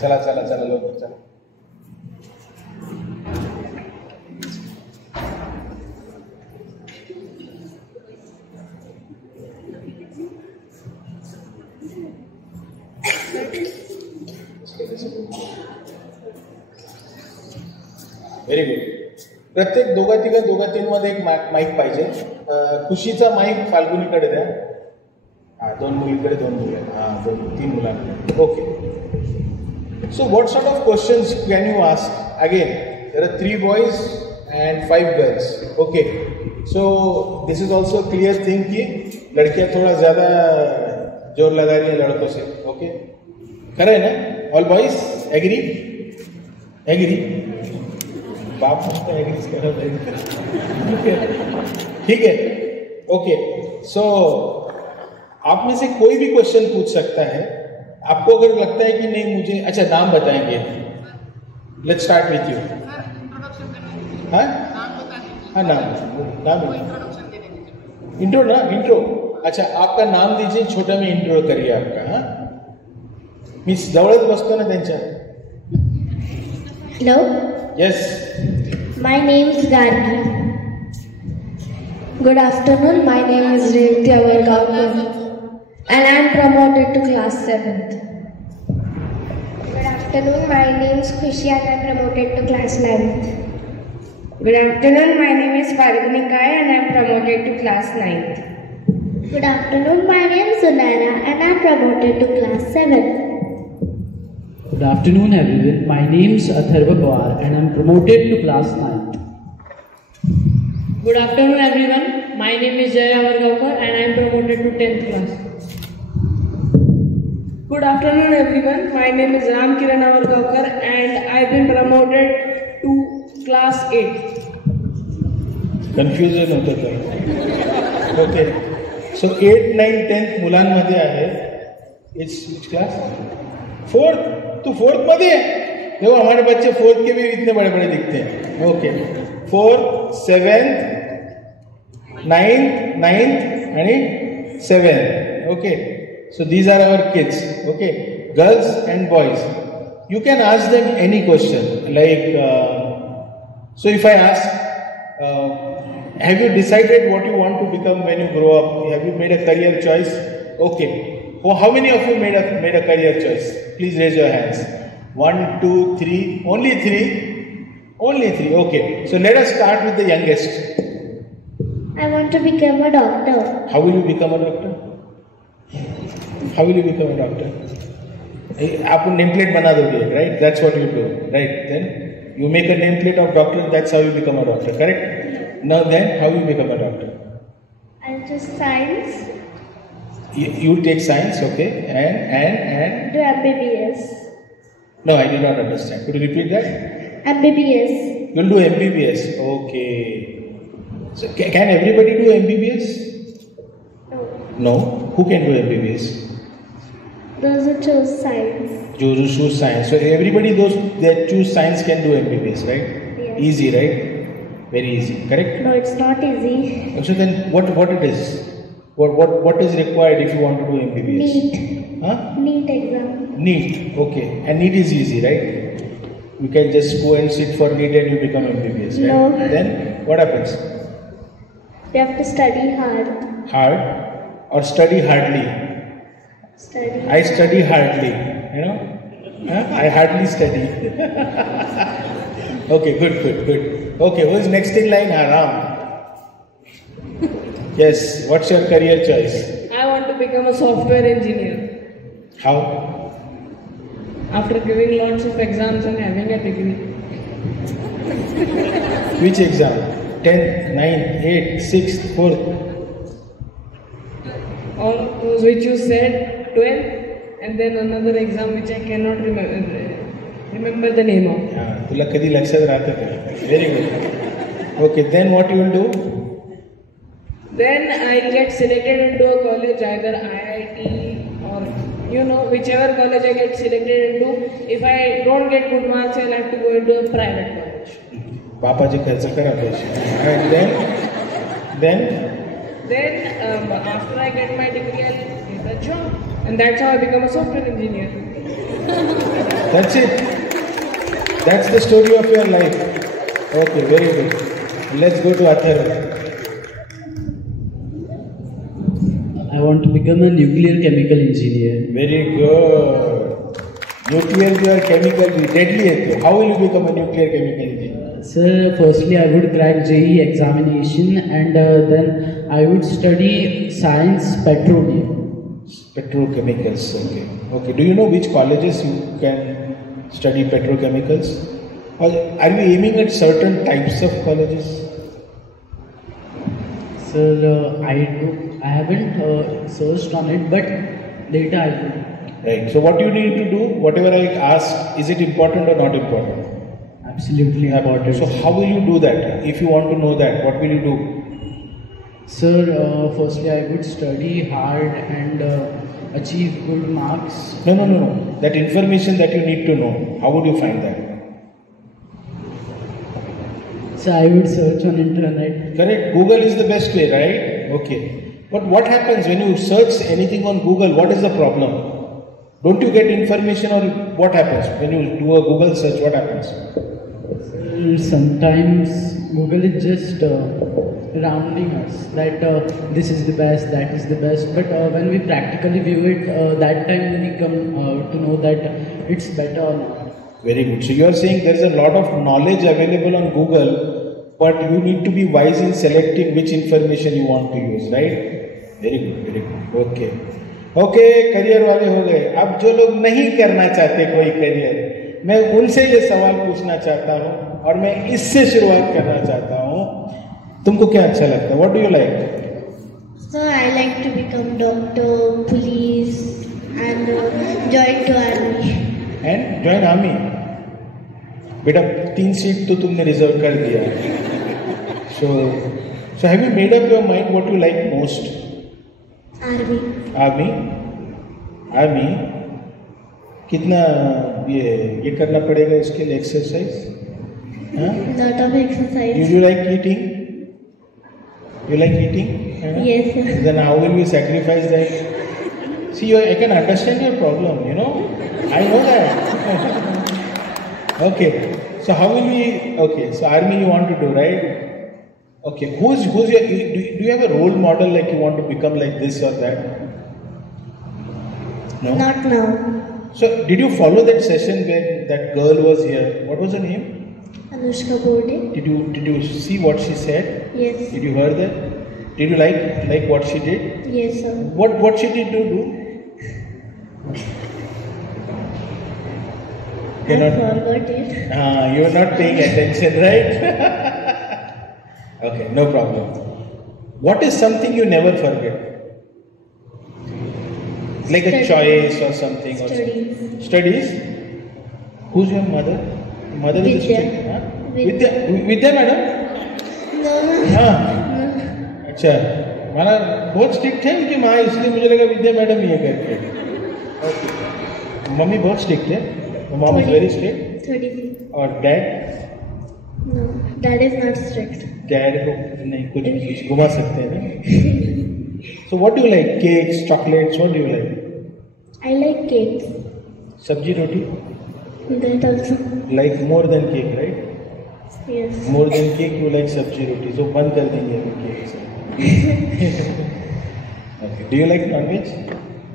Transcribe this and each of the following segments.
चला चला चला लवकर चला. Very good. प्रत्येक दोघा तीन मध्ये एक माईक पाहिजे. खुशीचा माईक फाल्गुनीकडे द्या. हां, 2 मुलीकडे 2 मुलं. हां, 3 मुलांकडे. Okay. So what sort of questions can you ask? Again, there are 3 boys and 5 girls. Okay. So this is also a clear thing कि लड़कियां थोड़ा ज़्यादा जोर लगा रही है लड़कों से. Okay. करे ना? All boys agree? Agree? बाप मुझको agree करो भाई. ठीक है. Okay. So आप में से कोई भी क्वेश्चन पूछ सकता है. आपको अगर लगता है कि नहीं मुझे, अच्छा नाम बताएंगे. Let's start with you. हाँ हाँ, नाम इंट्रो ना, इंट्रो. अच्छा, आपका नाम दीजिए, छोटा में इंट्रो करिए आपका. हाँ, मी जवळच बसतो ना त्यांच्या. Hello. Yes. My name is Gargi. Good afternoon. My name is Revati Awargaonkar and I am promoted to class 7th. Good afternoon, my name is Khushi and I am promoted to class 9th. Good afternoon, my name is Farguni Kai and I am promoted to class 9th. Good afternoon, my name is Sunaira and I am promoted to class 7th. Good afternoon everyone, my name is Atharva Pawar and I am promoted to class 9th. Good afternoon everyone, my name is Jaya Avargaonkar and I am promoted to 10th class. Good afternoon everyone, my name is Ram Kiran Avargaonkar and I have been promoted to class 8. Confusion होतं तर. Okay. सो 8, 9, 10 मुलांमध्ये आहे. It's which class? 4th. तू 4th मध्ये है? देखो हमारे बच्चे 4th के भी इतने बड़े बड़े दिखते हैं. ओके. 4th, 7th, 9th आणि 7th. Okay. So these are our kids. Okay, girls and boys. You can ask them any question. Like, so if I ask, have you decided what you want to become when you grow up? Have you made a career choice? Okay. Oh, how many of you made a career choice? Please raise your hands. 1, 2, 3. Only 3. Only 3. Okay. So let us start with the youngest. I want to become a doctor. How will you become a doctor? How will you become a doctor? आप nameplate बना दोगे, right? That's what you do, right? Then you make a nameplate of doctor. That's how you become a doctor, correct? Now then, how you become a doctor? I'll choose science. You take science, okay? And do MBBS. No, I did not understand. Could you repeat that? MBBS. You'll do MBBS, okay? So can everybody do MBBS? No. No. Who can do MBBS? Those who choose science. Those who choose science. So everybody, those that choose science can do MBBS, right? Yes. Easy, right? Very easy, correct? No, it's not easy. So then, what it is? What is required if you want to do MBBS? NEET. Huh? NEET exam. NEET, okay. And NEET is easy, right? You can just go and sit for NEET and you become MBBS, right? No. Then what happens? You have to study hard. Hard or study hardly? Study. I study hardly, you know. I hardly study. Okay, good. Okay, who is next in line? Ram. Yes, what's your career choice? I want to become a software engineer. How? After giving lots of exams and having a degree. Which exam? 10th, 9th, 8th, 6th, 4th? All those which you said, 12th, and then another exam which I cannot remember the name of. तुला कधी लक्षात राहतं का? Very good. Okay, then what you will do? Then I'll get selected into a college, either IIT or whichever college I get selected into. If I don't get good marks, I'll have to go into a private college. पापाचे खर्च करा पैसे. And then after I get my degree, I'll get a job, and that's how I become a software engineer. That's it. That's the story of your life. Okay, very good. Let's go to Atharva. I want to become a nuclear chemical engineer. Very good. Nuclear or chemical, deadly. How will you become a nuclear chemical engineer? Sir, firstly I would crack JEE examination and then I would study science petroleum. Petrochemicals, okay. Okay, do you know which colleges you can study petrochemicals? Or are you aiming at certain types of colleges? Sir, I haven't searched on it, but later I will. Right, so what you need to do, whatever I ask, is it important or not important? Absolutely important. So how will you do that? If you want to know that, what will you do? Sir, firstly I would study hard and achieve good marks. No. That information that you need to know, how would you find that? So I would search on internet. Correct. Google is the best way, right? Okay. But what happens when you search anything on Google? What is the problem? Don't you get information, or what happens when you do a Google search? What happens? Sometimes Google is just rounding us that this is the best, that is the best. But when we practically view it, that time we come to know that it's better or not. Very good. So you are saying there is a lot of knowledge available on Google, but you need to be wise in selecting which information you want to use, right? Very good, very good. Okay. Okay, career वाले हो गए. अब जो लोग नहीं करना चाहते कोई करियर, मैं उनसे ये सवाल पूछना चाहता हूँ और मैं इससे शुरुआत करना चाहता हूँ. तुमको क्या अच्छा लगता है? What do you like? So I like to become doctor, police, and join to army. And join army. बेटा 3 सीट तो तुमने रिजर्व कर दिया. So have you made up your mind what you like most? Army. Army कितना ये करना पड़ेगा उसके लिए exercise? Lot of exercise. You like eating? You like eating? Yes, sir. Then how will you sacrifice that? See, I can understand your problem, you know. I know that. Okay. So how will we? Okay. So army you want to do, right? Okay. Who's your? Do you have a role model like you want to become like this or that? No. Not now. So did you follow that session where that girl was here? What was her name? Anushka Bode. Did you see what she said? Yes. Did you hear that? Did you like what she did? Yes, sir. What she did to do? I forgot it. You're not paying attention, right? Okay, no problem. What is something you never forget? Like a choice or something? Studies. Studies? Who's your mother? Mother is a Vidya. student. Huh? Vidya. Vidya madam? No. हाँ. अच्छा, माना बहुत strict है उनकी माँ, इसलिए मुझे लगा विद्या मैडम ये करके. मम्मी बहुत स्ट्रिक्ट है. Mom is very strict. 33. और dad? No. Dad is not strict. Dad को नहीं कुछ घुमा सकते हैं ना. So what do you like? Cakes, chocolates, what do you like? I like cakes. Sabji roti? That also. Like more than cake, right? Yes. More than cake you like sabji roti. So बंद कर देंगे अभी cake से. Okay. Do you like non-veg?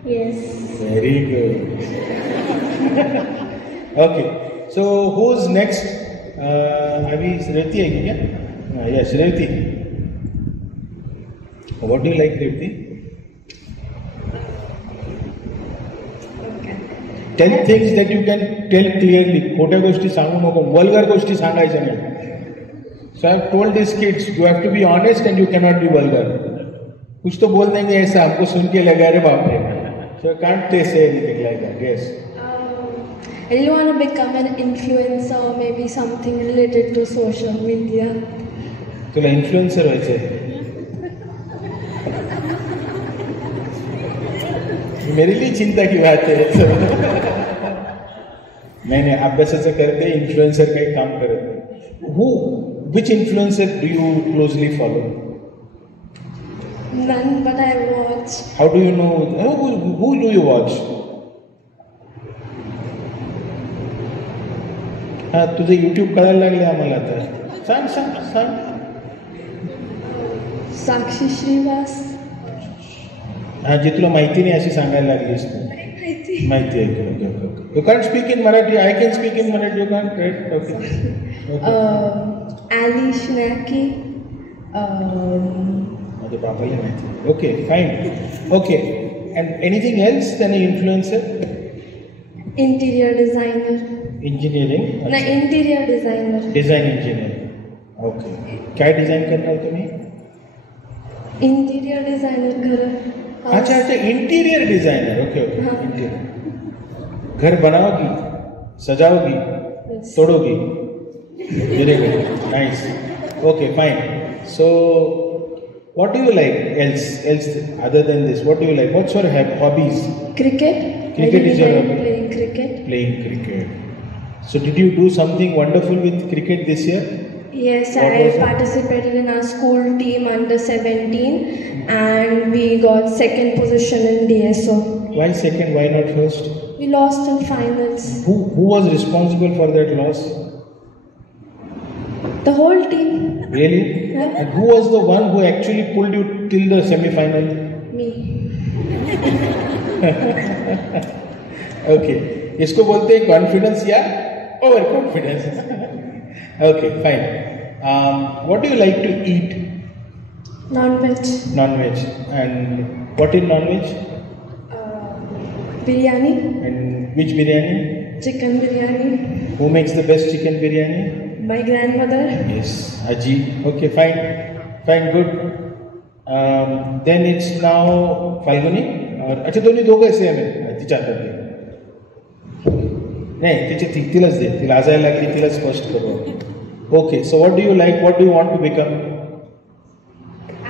Yes. Very good. Okay. So who's next? अभी रेवती आएगी क्या? Yes, Revati. What do you like, Revati? Tell things that you can tell clearly. खोट्या गोष्टी सांगू नको. Vulgar गोष्टी सांगायच्या नाही. So I have told these kids, you have to be honest and you cannot be vulgar. कुछ तो बोल देंगे ऐसा आपको सुन के लगा रे बाप रे. So I can't say anything like that. Yes. I really want to become an influencer or maybe something related to social media. तुला influencer व्हायचंय. मेरे लिए चिंता की बात है. मैंने अभ्यासाचं करते इन्फ्लुएन्सर काही काम करत नाही. Which influencer do you closely follow? None, but I watch. How do you know? Who do you watch? हा तुझं YouTube कळायला लागले आम्हाला तर. सांग सांग सांग. साक्षी श्रीवास. हा जी तुला माहिती नाही अशी सांगायला लागलीस तू. माहिती आहे. Okay okay okay. You can't speak in Marathi. I can speak in Marathi. You can't write. Okay. Alish Naki. माझ्या बाबाला माहिती. Okay fine. Okay. And anything else त्याने इन्फ्लुएन्सर? Interior designer. इंजिनिअरिंग. नाही, interior designer. Design engineer. Okay. काय design करणार तुम्ही? Interior designer घर. अच्छा अच्छा इंटीरियर डिजाइनर. Okay okay. हाँ. इंटीरियर. घर बनाओगी, सजाओगी, तोड़ोगी. Very good. Nice. Okay fine. So what do you like else other than this? What do you like? What's your hobbies? Cricket. Cricket is your hobby. Playing cricket. Playing cricket. So did you do something wonderful with cricket this year? Yes, What I was it? participated in our school team under 17 and we got second position in DSO. Why second? Why not first? We lost in finals. Who was responsible for that loss? The whole team. Really? Yeah. And who was the one who actually pulled you till the semi-final? Me. Okay. इसको बोलते हैं confidence या over confidence. Okay, fine. What do you like to eat? Non-veg. Non-veg. And what in non-veg? Biryani. And which biryani? Chicken biryani. Who makes the best chicken biryani? My grandmother. Yes, Aji. Okay, fine. Fine, good. Then it's now Falguni. और अच्छा दोन्ही दोघं same आहे तिच्या हातात. नाही तिलाच दे. तिला आजायला लागली तिला स्पष्ट करू. Okay, so what do you like? What do you want to become?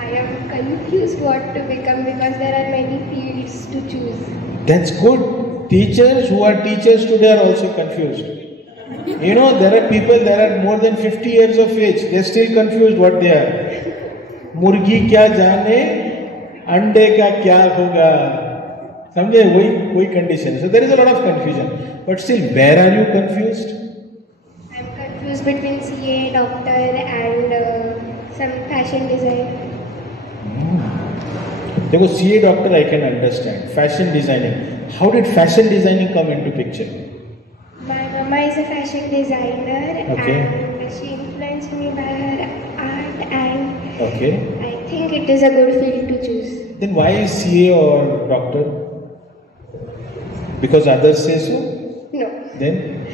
I am confused what to become because there are many fields to choose. That's good. Teachers who are teachers today are also confused. You know, there are people that are more than 50 years of age. They're still confused what they are. मुर्गी क्या जाने, अंडे का क्या होगा. समझे? वही condition. So there is a lot of confusion. But still, where are you confused? I'm confused between CA, doctor, and some fashion design. देखो CA doctor I can understand. Fashion designing. How did fashion designing come into picture? My mama is a fashion designer Okay. and she influenced me by her art and Okay. I think it is a good field to choose. Then why is CA or doctor? Because others say so? No. Then?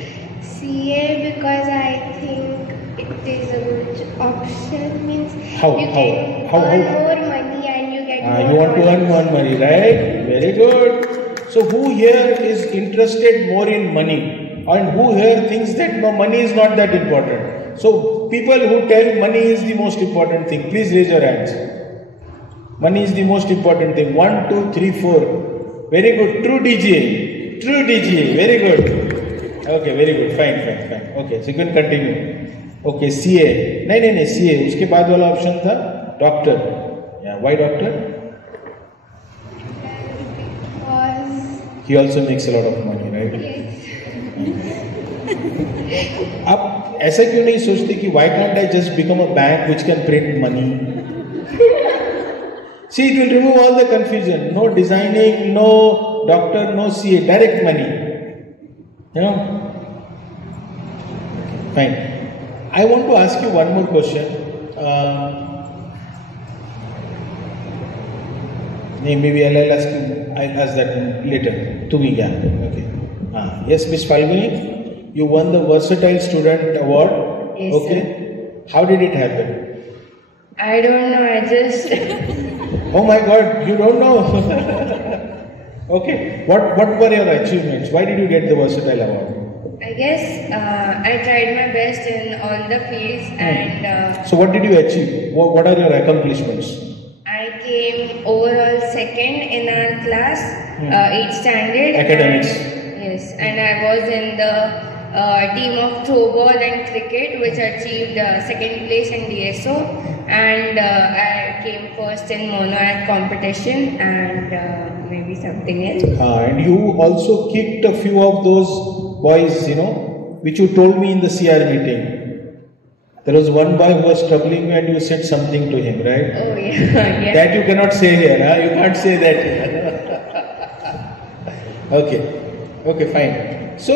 CA because I think it is a good option means How? you How? can How? earn How? more money and you get more You want to earn knowledge. more money, right? Very good. So who here is interested more in money? And who here thinks that no, money is not that important? So people who tell money is the most important thing, please raise your hands. Money is the most important thing. 1, 2, 3, 4. Very good. True DGA. True DGA. Very good. Okay, very good. Fine. Okay, so you can continue. Okay, CA. नहीं, CA. उसके बाद वाला option था doctor. Yeah, why doctor? Because He also makes a lot of money, right? yes. आप ऐसा क्यों नहीं सोचते कि why can't I just become a bank which can print money? See, it will remove all the confusion. No designing, no doctor, no CA, direct money. You know? Fine. I want to ask you one more question. Maybe I'll ask that later. Tumi kya? Okay. Yes, Miss Falguni, you won the Versatile Student Award. Yes, okay. sir. How did it happen? I don't know, I just Oh my God, you don't know. Okay. What were your achievements? Why did you get the Versatile Award? I guess I tried my best in all the fields and So what did you achieve? What are your accomplishments? I came overall second in our class, 8th standard. Academics. Yes, and I was in the team of throwball and cricket, which achieved second place in DSO, and I came first in mono act competition and maybe something else. And you also kicked a few of those boys, which you told me in the CR meeting. There was one boy who was troubling you and you said something to him, right? Oh yeah, yes. That you cannot say here, huh? You can't say that here. Okay, fine. So,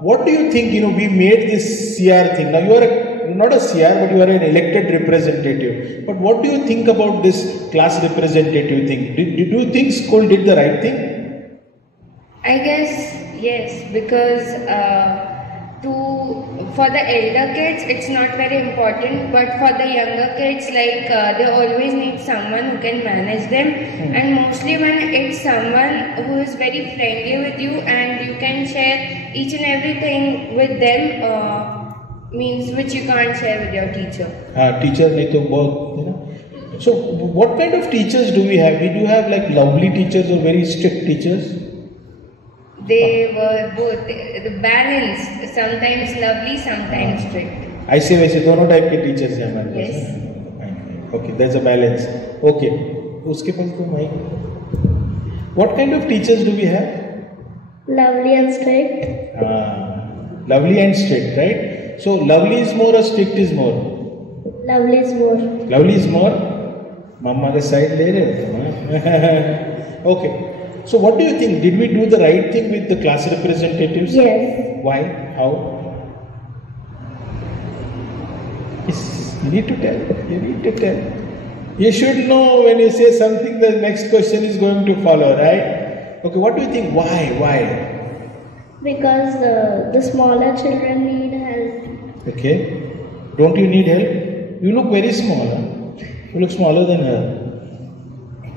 what do you think, we made this CR thing. Now you are not a CR, but you are an elected representative. But what do you think about this class representative thing? Did you think school did the right thing? I guess yes, because for the elder kids it's not very important, but for the younger kids, like they always need someone who can manage them, and mostly when it's someone who is very friendly with you and you can share each and everything with them, means which you can't share with your teacher. Teacher nahi to bahut, So what kind of teachers do we have? We do have like lovely teachers or very strict teachers? They were both, the balance, sometimes lovely, sometimes strict. ऐसे वैसे दोनों type के teachers हैं हमारे पास. Yes. Okay, there's a balance. Okay, उसके पास तो mic. What kind of teachers do we have? Lovely and strict. Lovely and strict, right? So lovely is more or strict is more? Lovely is more. Lovely is more. Mama के side ले रहे हो तुम? Okay. So what do you think? Did we do the right thing with the class representatives? Yes. Why? How? You need to tell. You need to tell. You should know when you say something, the next question is going to follow, right? Okay, what do you think? Why? Because the smaller children need help. Okay. Don't you need help? You look very small. Huh? You look smaller than her.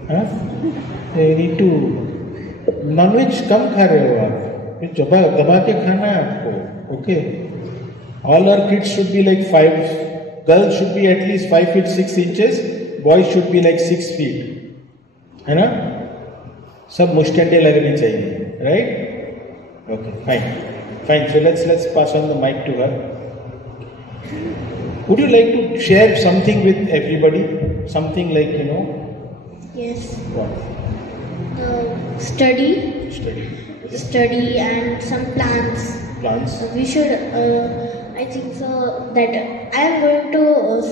Huh? You need to... non veg कम खा रहे हो आप, दबा के खाना है आपको. Okay. All our kids should be like 5, girls should be at least 5 feet 6 inches, boys should be like 6 feet, है ना? सब मुश्किलें लगनी चाहिए, right? Okay, fine. So let's pass on the mic to her. Would you like to share something with everybody? Something like, Yes. What? Study Study. and some plans. Plans. We should, I think so, that I am going to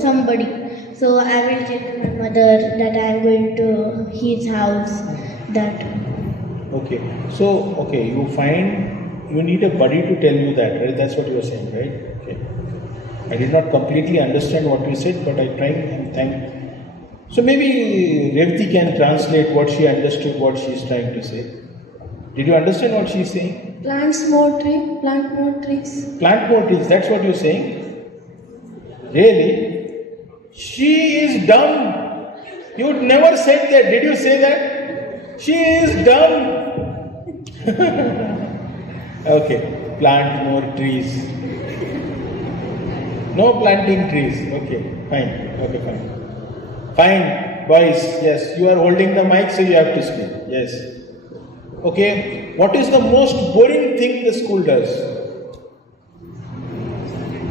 somebody. So I will tell my mother that I am going to his house. That. Okay. So, you find you need a buddy to tell you that, right? That's what you were saying, right? Okay. I did not completely understand what you said, but I tried and thank. So maybe Revati can translate what she understood, what she is trying to say. Did you understand what she is saying? Plant more trees. Plant more trees, that's what you're saying? Really? She is dumb. You never said that. Did you say that? She is dumb. Okay, plant more trees. No planting trees. Okay, fine. Fine, boys. Yes, you are holding the mic, so you have to speak. Yes. Okay, what is the most boring thing the school does?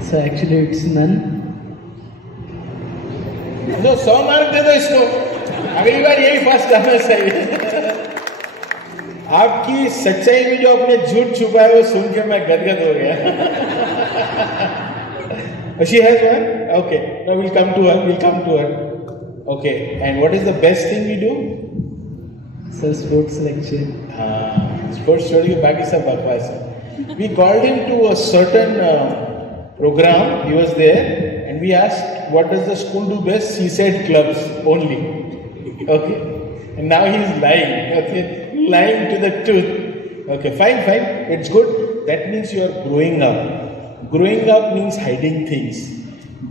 So actually it's none. No, 100 mark दे दो इसको. अगली बार यही first आना चाहिए. आपकी सच्चाई में जो आपने झूठ छुपा है वो सुन के मैं गदगद हो गया. She has one? Okay, now we'll come to her. Okay, and what is the best thing we do? So sports lecture. Sports छोड़ के बाकी सब बकवास है. We called him to a certain program. He was there, and we asked, "What does the school do best?" He said, "Clubs only." Okay, and now he is lying. Okay, lying to the truth. Okay, fine. It's good. That means you are growing up. Growing up means hiding things.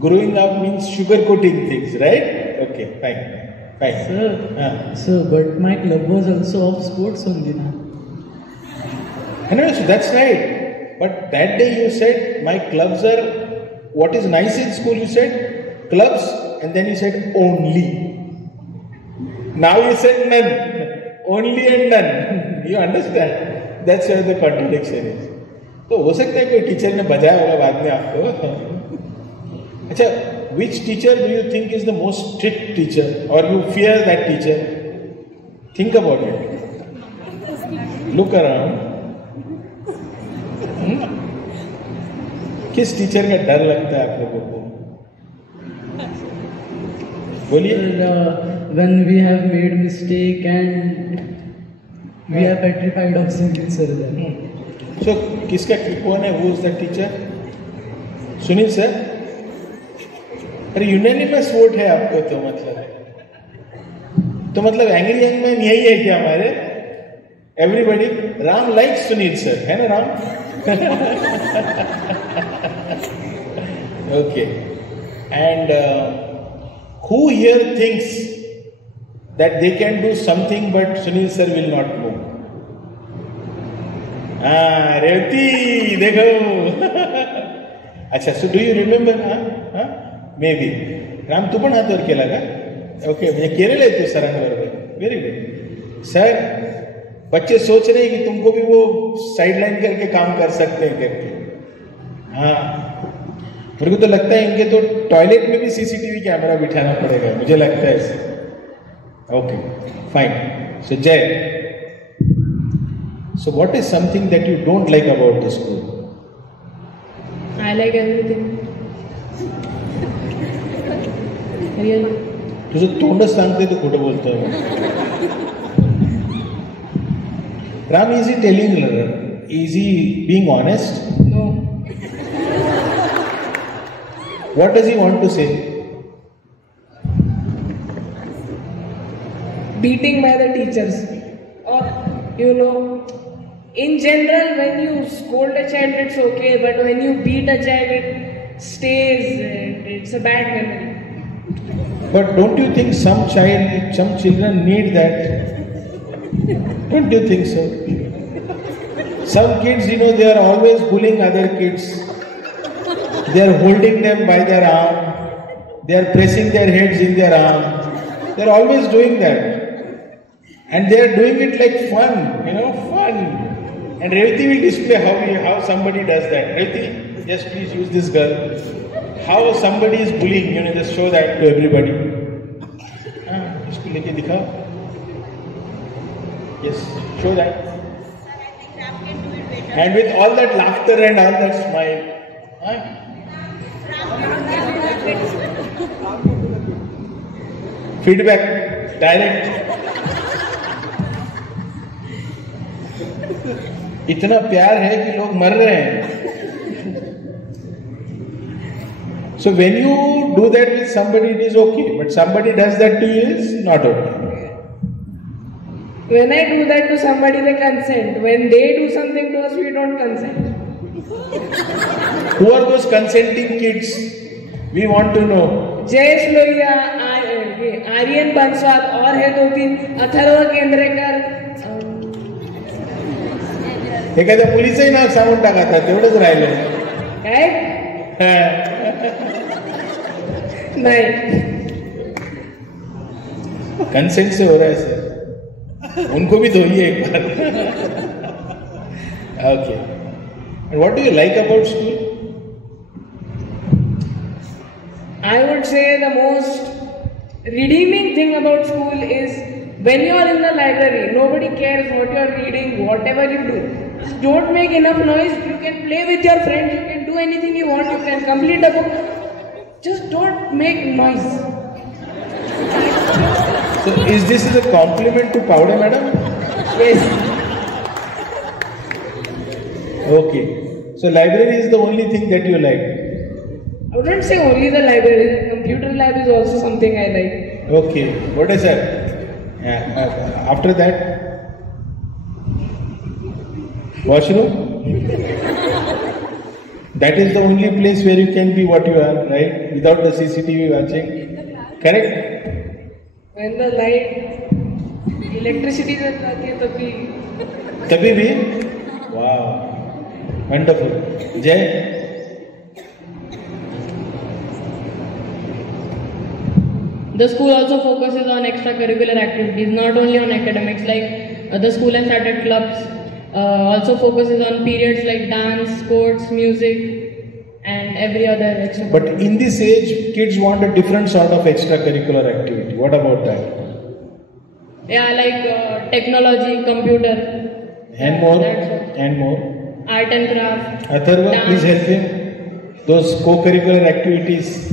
Growing up means sugarcoating things, right? Okay, fine. So, but my club was also of sports only now. No, so that's right. But that day you said, my clubs are, what is nice in school, you said, clubs, and then you said only. Now you said none. Only and none. You understand? That's where the contradiction is. तो हो सकता है कोई teacher ने बजाया होगा बाद में आपको. अच्छा, which teacher do you think is the most strict teacher, or you fear that teacher? Think about it. Look around. किस टीचर का डर लगता है आप लोगों को? बोलिए। When we have made mistake and we are petrified of Sunil sir then. So किसका कौन है? Who is the teacher? Sunil sir? अरे यूनानिमस वोट है आपको तो मतलब एंग्री यंग मैन यही है क्या हमारे? Everybody Ram likes Sunil sir, है ना Ram? Okay and who here thinks that they can do something but Sunil sir will not move? Revati देखो. अच्छा, so do you remember? Maybe Ram तू पण हातवर केला का? ओके, म्हणजे केलेलं आहे तू सरांबरोबर. Very good. सर, बच्चे सोच रहे हैं कि तुमको भी वो साइडलाइन करके काम कर सकते हैं करके. हाँ, मेरे को तो लगता है इनके तो टॉयलेट में भी सीसीटीवी कैमरा बिठाना पड़ेगा, मुझे लगता है ऐसे. Okay, fine. So Jay, so what is something that you don't like about the school? I like everything. Really? तुझं तोंडच सांगते तो खोटं बोलतोय. Ram, is he telling, is he being honest? No. What does he want to say? Beating by the teachers, or in general, when you scold a child, it's okay, but when you beat a child, it stays. It's a bad memory. But don't you think some children need that? Don't you think so? Some kids, they are always bullying other kids. They are holding them by their arm. They are pressing their heads in their arm. They are always doing that. And they are doing it like fun, fun. And Revati will display how somebody does that. Revati, just please use this girl. How somebody is bullying, just show that to everybody. इसको लेके दिखाओ. Yes, show that. And with all that laughter and all that smile. Feedback, direct. इतना प्यार है कि लोग मर रहे हैं. So when you do that with somebody, it is okay. But somebody does that to you, is not okay. When I do that to somebody, they consent. When they do something to us, we don't consent. Who are those consenting kids? We want to know. Jayesh Lohia, Aryan Banswal और है 2-3, अथर्व केंद्रेकर. एखाद्या मुलीचंही नाव सांगून टाका, तेवढंच राहिलं काय? नहीं. Consent से हो रहा है सर, उनको भी धोइए एक बार. Okay, what do you like about school? I would say the most redeeming thing about school is when you are in the library, nobody cares what you are reading, whatever you do. Just don't make enough noise. You can play with your friends, you can do anything you want, you can complete a book. Just don't make noise. So is this a compliment to Powder madam? Yes. Okay. So library is the only thing that you like. I wouldn't say only the library. The computer lab is also something I like. Okay. What is that? Yeah. After that, washroom. That is the only place where you can be what you are, right? Without the CCTV watching. Correct? When the light, electricity जाती है तभी भी. Wow. Wonderful. Jay. The school also focuses on extracurricular activities, not only on academics. Like the school has started clubs, also focuses on periods like dance, sports, music, and every other extra. But in this age, kids want a different sort of extracurricular activity. What about that? Yeah, like technology, computer. And more. That's all. And more. Art and craft. Atharva, dance. please help him. those co-curricular activities.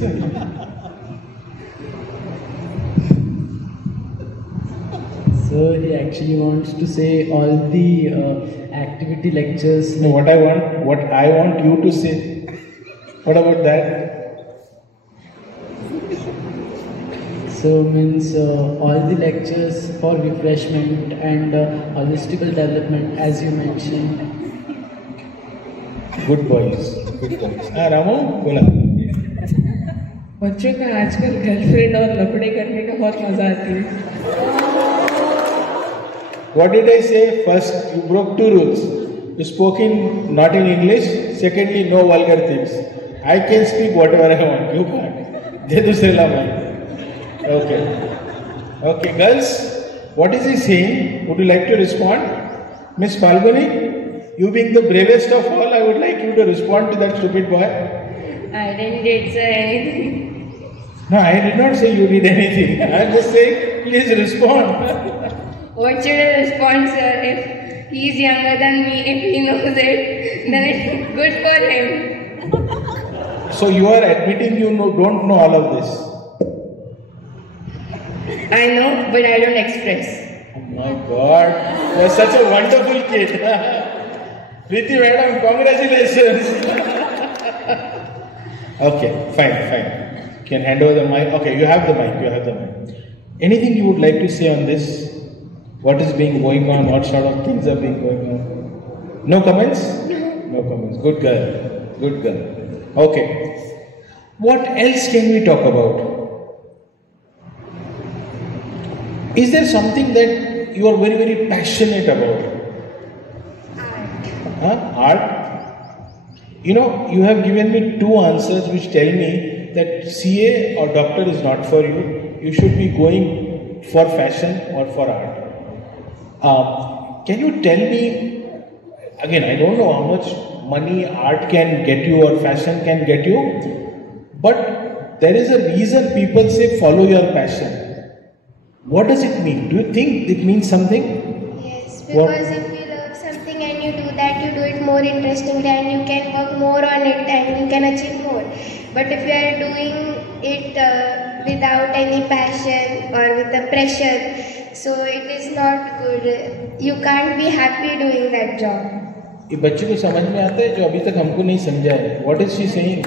So he actually wants to say all the activity lectures. No, what I want you to say. What about that? So means all the lectures for refreshment and holistical development, as you mentioned. Good boys. हाँ रामू बोला. बच्चों का आजकल girlfriend और लफड़े करने का बहुत मजा आती है. What did I say? First, you broke two rules. You spoke not in English. Secondly, no vulgar things. I can speak whatever I want. You can't. दे दूसरे लाभ. Okay, girls. What is he saying? Would you like to respond? Miss Falguni, you being the bravest of all, I would like you to respond to that stupid boy. I didn't say anything. No, I did not say you did anything. I am just saying, please respond. What should I respond, sir? If he is younger than me, if he knows it, then it's good for him. So you are admitting you don't know all of this. I know, but I don't express. Oh my God, you are such a wonderful kid. Preeti madam, congratulations. Okay, fine. You can hand over the mic. Okay, you have the mic. Anything you would like to say on this? What is going on? What sort of things are going on? No comments? No comments. Good girl. Okay. What else can we talk about? Is there something that you are very, very passionate about? Art? You know, you have given me two answers which tell me that CA or doctor is not for you. You should be going for fashion or for art. Can you tell me, again, I don't know how much money art can get you or fashion can get you, but there is a reason people say follow your passion. What does it mean? Do you think it means something? Yes, because if you love something and you do that, you do it more interestingly and you can work more on it and you can achieve more. But if you are doing it without any passion or with the pressure, so it is not good. You can't be happy doing that job. ये बच्चे को समझ में आता है जो अभी तक हमको नहीं समझा है. What is she saying?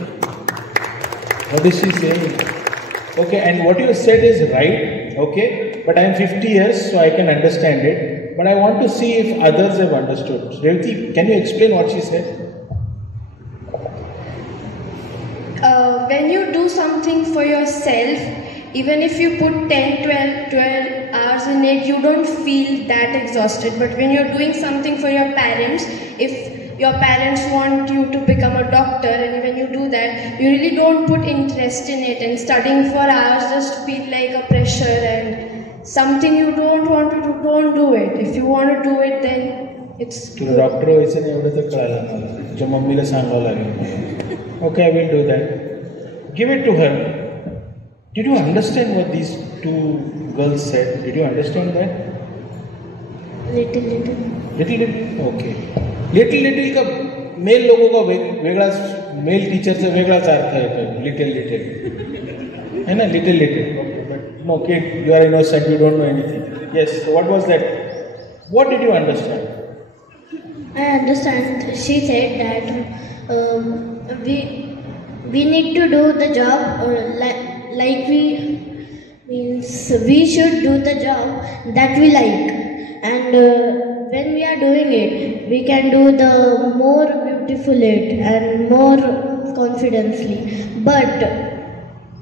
Okay, and what you said is right. Okay, but I am 50 years, so I can understand it. But I want to see if others have understood. Revati, can you explain what she said? When you do something for yourself, even if you put 10, 12 hours in it, you don't feel that exhausted. But when you're doing something for your parents, if your parents want you to become a doctor, and when you do that, you really don't put interest in it, and studying for hours just feel like a pressure and something you don't want to do, don't do it. If you want to do it, then it's good. Doctor वैसे नहीं एवढं तर कळालं मला जो मम्मीला सांगावं लागेल. Okay, I will do that. Give it to her. Did you understand what these two girls said? Did you understand that? Little. Okay. Little का मेल लोगों का वेगळा मेल टीचरचा वेगळाच अर्थ आहे. Little है ना? Little. Okay, but no kid, you are innocent. You don't know anything. Yes. So what was that? What did you understand? I understand. She said that we need to do the job like we should do the job that we like, and when we are doing it, we can do the more beautiful it and more confidently. But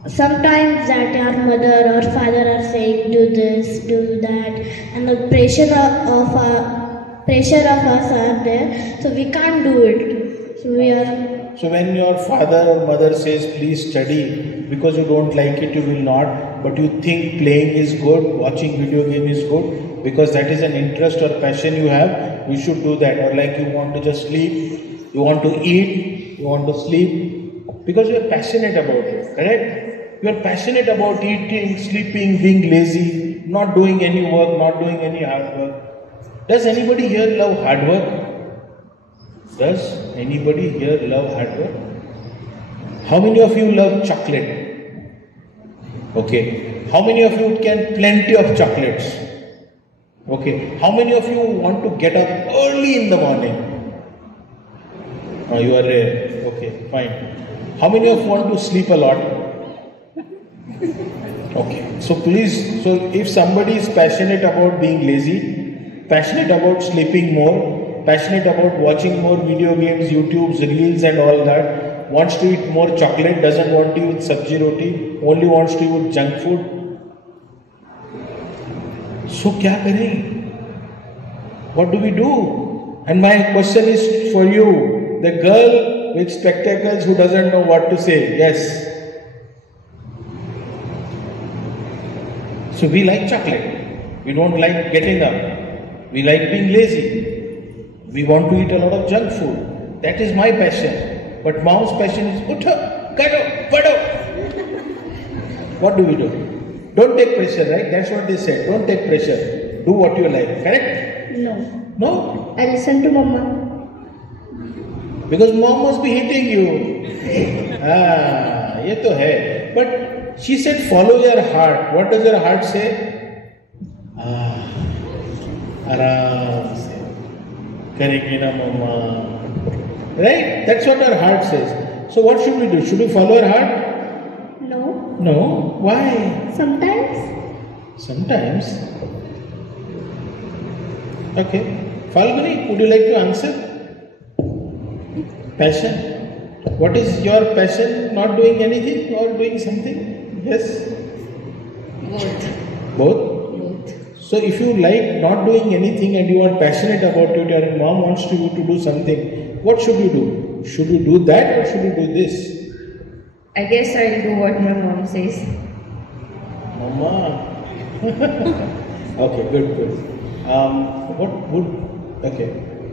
sometimes that our mother or father are saying do this, do that, and the pressure of us are there, so we can't do it. So when your father or mother says please study because you don't like it, you will not, but you think playing is good, watching video game is good, because that is an interest or passion you have, you should do that. Or like you want to just sleep, you want to eat, you want to sleep, because you are passionate about it, correct? You are passionate about eating, sleeping, being lazy, not doing any work, not doing any hard work. Does anybody here love hard work? Does anybody here love hard work? How many of you love chocolate? Okay. How many of you can plenty of chocolates? Okay. How many of you want to get up early in the morning? Oh, you are rare. Okay, fine. How many of you want to sleep a lot? Okay. So please, so if somebody is passionate about being lazy, passionate about sleeping more, passionate about watching more video games, YouTube's, reels and all that, wants to eat more chocolate, doesn't want to eat sabji roti, only wants to eat junk food. So kya kare? What do we do? And my question is for you, the girl with spectacles who doesn't know what to say. Yes. So we like chocolate. We don't like getting up. We like being lazy. We want to eat a lot of junk food. That is my passion. But mom's passion is utha, kado, vado. What do we do? Don't take pressure, right? That's what they said. Don't take pressure. Do what you like. Correct? No. No? I listen to Mama. Because mom must be hitting you. Ye to hai. But she said follow your heart. What does your heart say? Aram se. Karenge na mama. Right? That's what our heart says. So what should we do? Should we follow our heart? No. No. Why? Sometimes. Sometimes. Okay. Falguni, would you like to answer? Passion. What is your passion? Not doing anything or doing something? Yes? Both. Both? So if you like not doing anything and you are passionate about it, your mom wants you to do something, what should you do? Should you do that or should you do this? I guess I'll do what my mom says. Mama. Okay, good.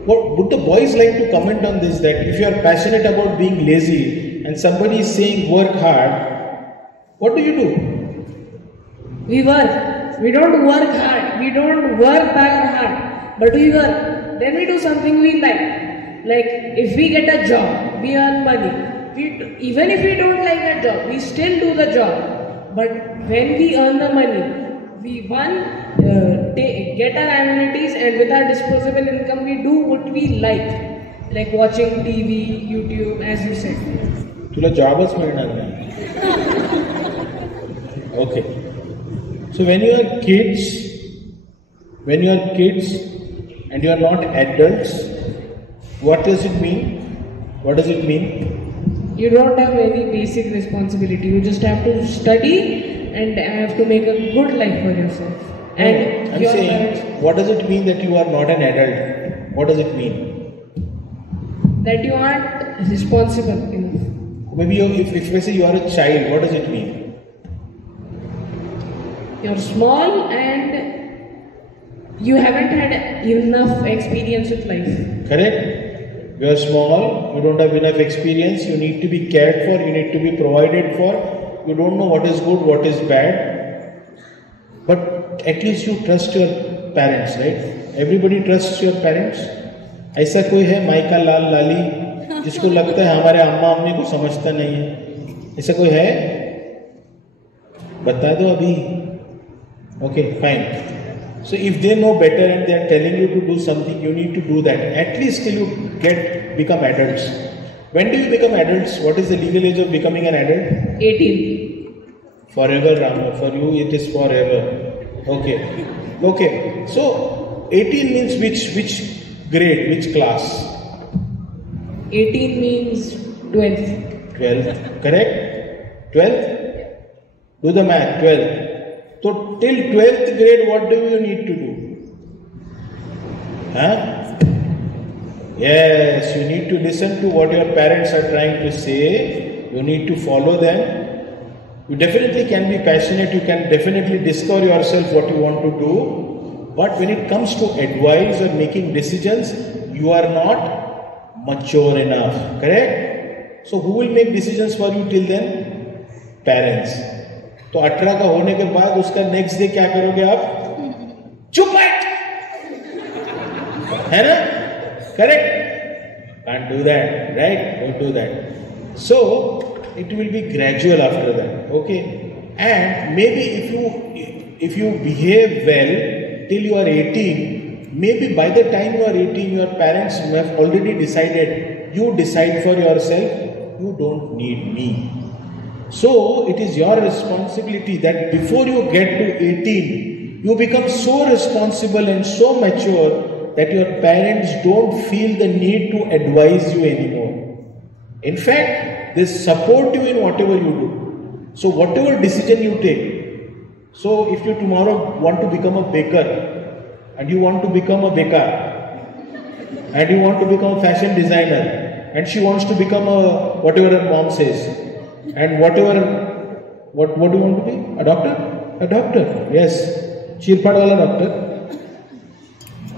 What would the boys like to comment on this, that if you are passionate about being lazy and somebody is saying work hard, what do you do? We work. We don't work hard. We don't work back hard. But we work. Then we do something we like. Like if we get a job, we earn money. Even if we don't like that job, we still do the job. But when we earn the money, we get our amenities, and with our disposable income, we do what we like watching TV, YouTube, as you said. तुला जॉबच मिळणार नाही. Okay. So when you are kids and you are not adults, what does it mean? What does it mean? You don't have any basic responsibility. You just have to study and have to make a good life for yourself. And I'm saying, what does it mean that you are not an adult? What does it mean? That you aren't responsible enough. Maybe if we say you are a child, what does it mean? You're small and you haven't had enough experience with life. Correct? You are small, you don't have enough experience, you need to be cared for, you need to be provided for, you don't know what is good, what is bad. But at least you trust your parents, right? Everybody trusts your parents. ऐसा कोई है माई का लाल लाली जिसको लगता है हमारे अम्मा अम्मी को समझता नहीं है? ऐसा कोई है? बता दो अभी. Okay, fine. So if they know better and they are telling you to do something, you need to do that. At least till you become adults. When do you become adults? What is the legal age of becoming an adult? 18. Forever, Rama. For you, it is forever. Okay. So 18 means which grade, which class? 18 means 12th. 12th, correct? 12th? Do the math, 12th. So till 12th grade, what do you need to do? Yes, you need to listen to what your parents are trying to say. You need to follow them. You definitely can be passionate. You can definitely discover yourself what you want to do. But when it comes to advice or making decisions, you are not mature enough. Correct? So who will make decisions for you till then? Parents. तो 18 का होने के बाद उसका next day क्या करोगे आप? चुप बैठ, है ना? Correct? Can't do that, right? Don't do that. So it will be gradual after that, okay? And maybe if you behave well till you are 18, maybe by the time you are 18, your parents have already decided, you decide for yourself, you don't need me. So it is your responsibility that before you get to 18, you become so responsible and so mature that your parents don't feel the need to advise you anymore. In fact, they support you in whatever you do. So whatever decision you take, so if you tomorrow want to become a baker, and you want to become a baker, and you want to become a fashion designer, and she wants to become a whatever her mom says, and whatever, what do you want to be? A doctor? A doctor, yes. Chirpad wala doctor.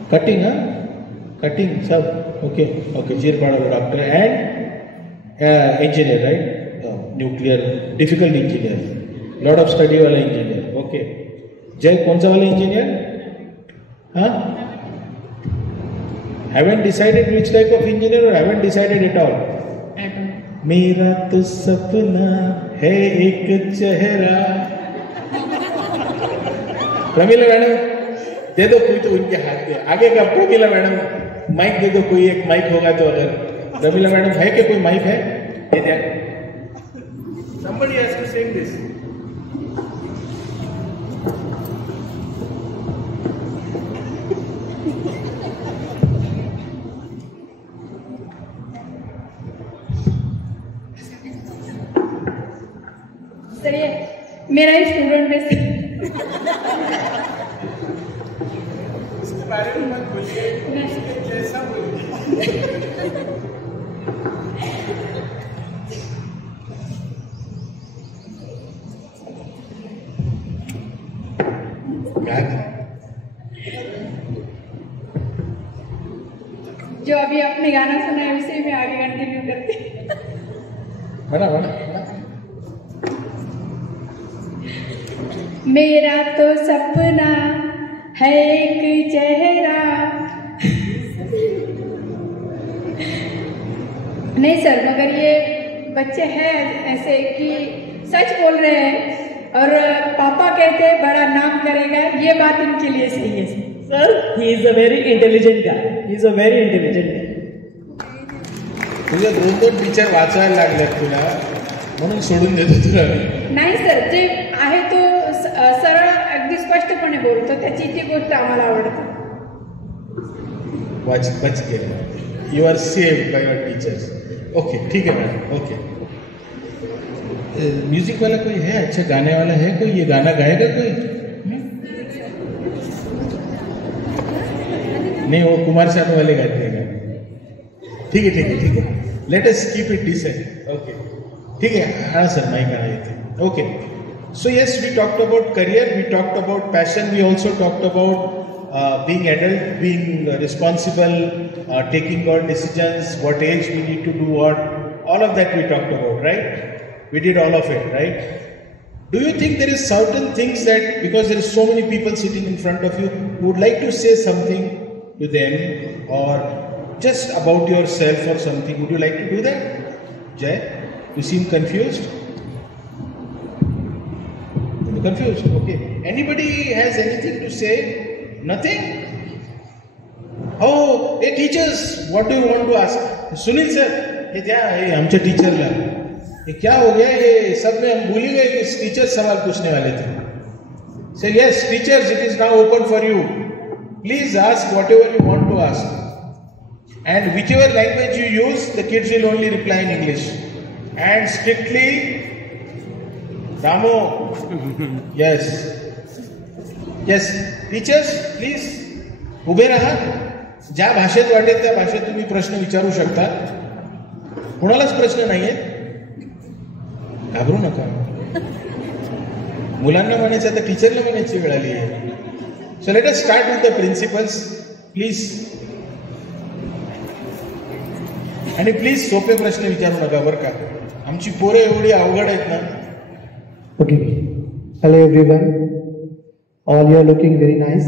Cutting, huh? Cutting, sab. Okay, chirpad wala doctor and engineer, right? Nuclear, difficult engineer. Lot of study wala engineer. Okay. Jay, kaun sa wala engineer? Huh? Haven't decided which type of engineer or haven't decided at all? At all. मेरा तो सपना है एक चेहरा. Pramila madam दे दो कोई तो उनके हाथ में आगे का. प्रमीला मैडम माइक दे दो, कोई एक माइक होगा तो. अगर प्रमीला मैडम है कि कोई माइक है? दे दिया. Somebody has to sing this. Sir ये मेरा ही स्टूडेंट है. इसके बारे में मत बोलिए, जैसा बोलिए. जो अभी आपने गाना सुना है उसे मैं आगे कंटिन्यू करती. बना. मेरा तो सपना है एक चेहरा. नहीं सर, मगर ये बच्चे हैं ऐसे कि सच बोल रहे हैं और पापा कहते हैं बड़ा नाम करेगा. ये बात इनके लिए सही है sir. He is a very intelligent guy. He is a very intelligent गाय. तुझ्या 2 टीचर वाचायला लागल्यात तुला म्हणून सोडून देतो तुला. नाही सर, जे आहे तो सरळ अगदी स्पष्टपणे बोलतो. त्याची ती गोष्ट आम्हाला आवडते. बच गेला. You are saved by your teachers. Okay, ठीक है मैडम. ओके. म्यूजिक वाला कोई है? अच्छा गाने वाला है कोई? ये गाना गाएगा कोई? नहीं, वो कुमार शानू वाले गाते हैं. ठीक है. Let us keep it decent. Okay, ठीक है. हाँ सर, माइक आना येते. ओके. So yes, we talked about career, we talked about passion, we also talked about being adult, being responsible, taking our decisions, what age we need to do what, all of that we talked about, right? We did all of it, right? Do you think there is certain things that, because there is so many people sitting in front of you, you would like to say something to them or just about yourself or something? Would you like to do that? Jay, you seem confused. Confused, okay. Anybody has anything to say? Nothing? Oh, hey teachers, what do you want to ask? Sunil sir, ये क्या है हमचे teacher ला? ये क्या हो गया? ये सब में हम भूल ही गए कि टीचर्स सवाल पूछने वाले थे. Say yes, teachers, it is now open for you. Please ask whatever you want to ask. And whichever language you use, the kids will only reply in English. And strictly Ramo, yes, teachers, please, उभे राहा. ज्या भाषेत वाटेल त्या भाषेत तुम्ही प्रश्न विचारू शकता. कोणालाच प्रश्न नाहीये, घाबरू नका. मुलांना म्हणायचं तर टीचरला म्हणायची वेळ आली आहे. So let us start with the principles please. आणि प्लीज सोपे प्रश्न विचारू नका बरं का. आमची पोरं एवढी अवघड आहेत ना. Okay. Hello everyone. All you are looking very nice.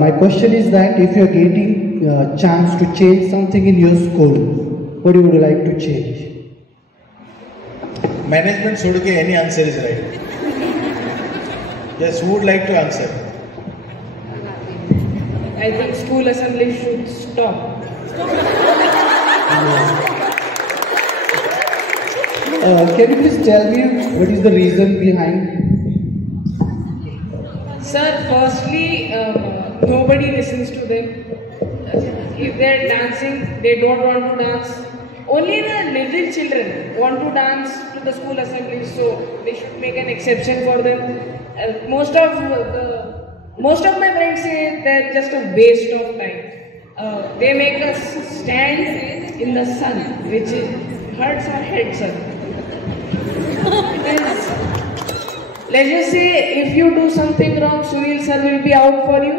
My question is that if you are getting a chance to change something in your school, what would you like to change? Management छोड़ के any answer is right. Yes, who would like to answer? I think school assembly should stop. Can you please tell me what is the reason behind? Sir, firstly, nobody listens to them. If they're dancing, they don't want to dance. Only the little children want to dance to the school assembly, so they should make an exception for them. Most of my friends say they're just a waste of time. They make us stand in the sun, which hurts our head, sir. Let's just say if you do something wrong, Sunil sir will be out for you.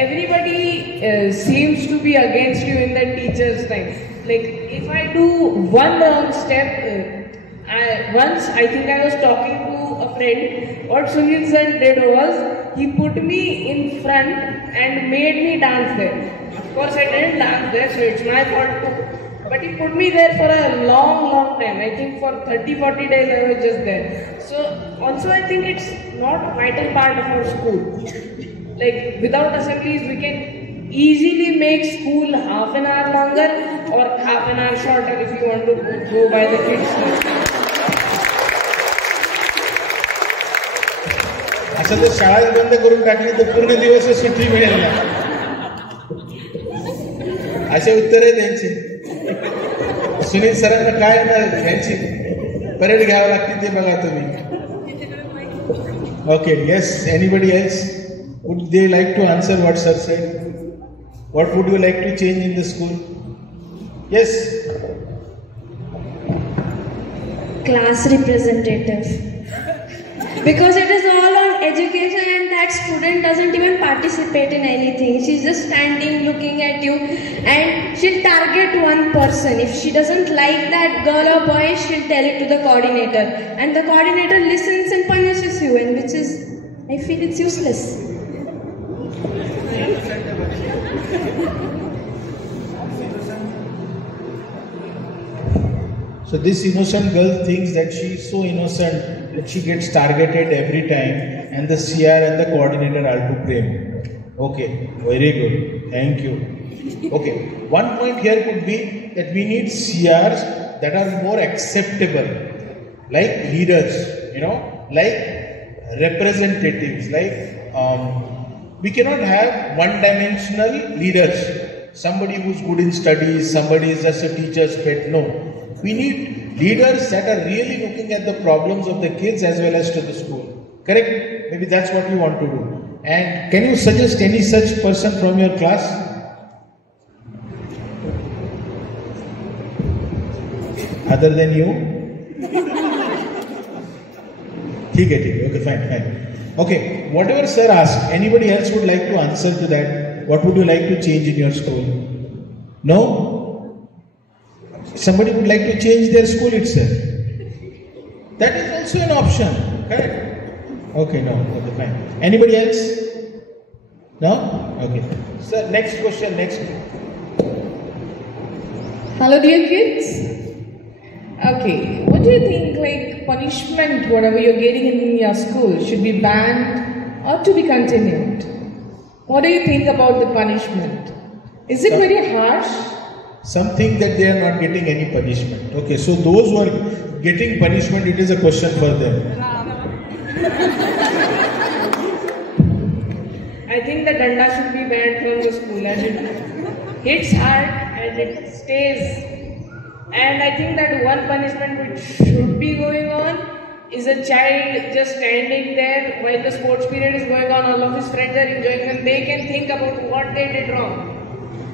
Everybody seems to be against you in the teacher's time. Like if I do one wrong step, once I think I was talking to a friend. What Sunil sir did was he put me in front and made me dance there. Of course I didn't dance there, so it's my fault too. But he put me there for a long time. I think for 30-40 days I was just there. So also I think it's not a vital part of our school. Like without assemblies we can easily make school half an hour longer or half an hour shorter if you want to go by the kids. असं जर शाळा बंद करून टाकली तर पूर्ण दिवस सुट्टी मिळेल ना. असे उत्तर आहे त्यांचे. सुनील सरांना काय ना घ्यायची परेड घ्यावं लागते ते बघा तुम्ही. Okay, yes, anybody else would they like to answer what sir said? What would you like to change in the school? Yes. Class representative. Because it is all on education and that student doesn't even participate in anything. She's just standing looking at you and she'll target one person. If she doesn't like that girl or boy, she'll tell it to the coordinator. And the coordinator listens and punishes you, and which is, I feel it's useless. So this innocent girl thinks that she is so innocent that she gets targeted every time and the CR and the coordinator are to blame. Okay, very good. Thank you. Okay, one point here could be that we need CRs that are more acceptable, like leaders, like representatives, like we cannot have one-dimensional leaders. Somebody who's good in studies, somebody is just a teacher's pet. No. We need leaders that are really looking at the problems of the kids as well as to the school. Correct? Maybe that's what you want to do. And can you suggest any such person from your class? Other than you? Okay, fine. Okay, whatever sir asked, anybody else would like to answer to that? What would you like to change in your school? No? Somebody would like to change their school itself. That is also an option, correct? Okay, no, okay, fine. Anybody else? No? Okay. Sir, next question, Hello, dear kids. Okay, what do you think, like, punishment, whatever you're getting in your school, should be banned or to be continued? What do you think about the punishment? Is it very harsh? Some think that they are not getting any punishment. Okay, so those who are getting punishment, it is a question for them. I think the danda should be banned from the school as it hits hard and it stays. And I think that one punishment which should be going on is a child just standing there while the sports period is going on, all of his friends are enjoying and they can think about what they did wrong.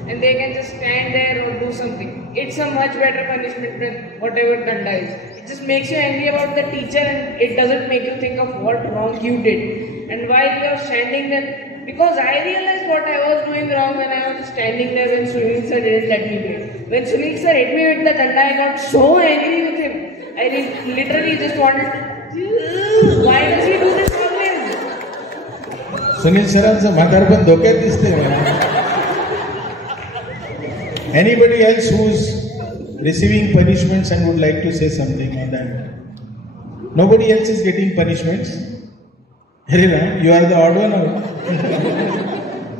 And they can just stand there or do something. It's a much better punishment than whatever danda is. It just makes you angry about the teacher and it doesn't make you think of what wrong you did. And while you are standing there, because I realized what I was doing wrong when I was standing there when Sunil sir didn't let me play. When Sunil sir hit me with the danda, I got so angry with him. I literally just wanted, why does he do this always? Sunil saraंचं म्हातारपण धोक्यात दिसते मला. Anybody else who's receiving punishments and would like to say something on that? Nobody else is getting punishments? Harila, you are the odd one or?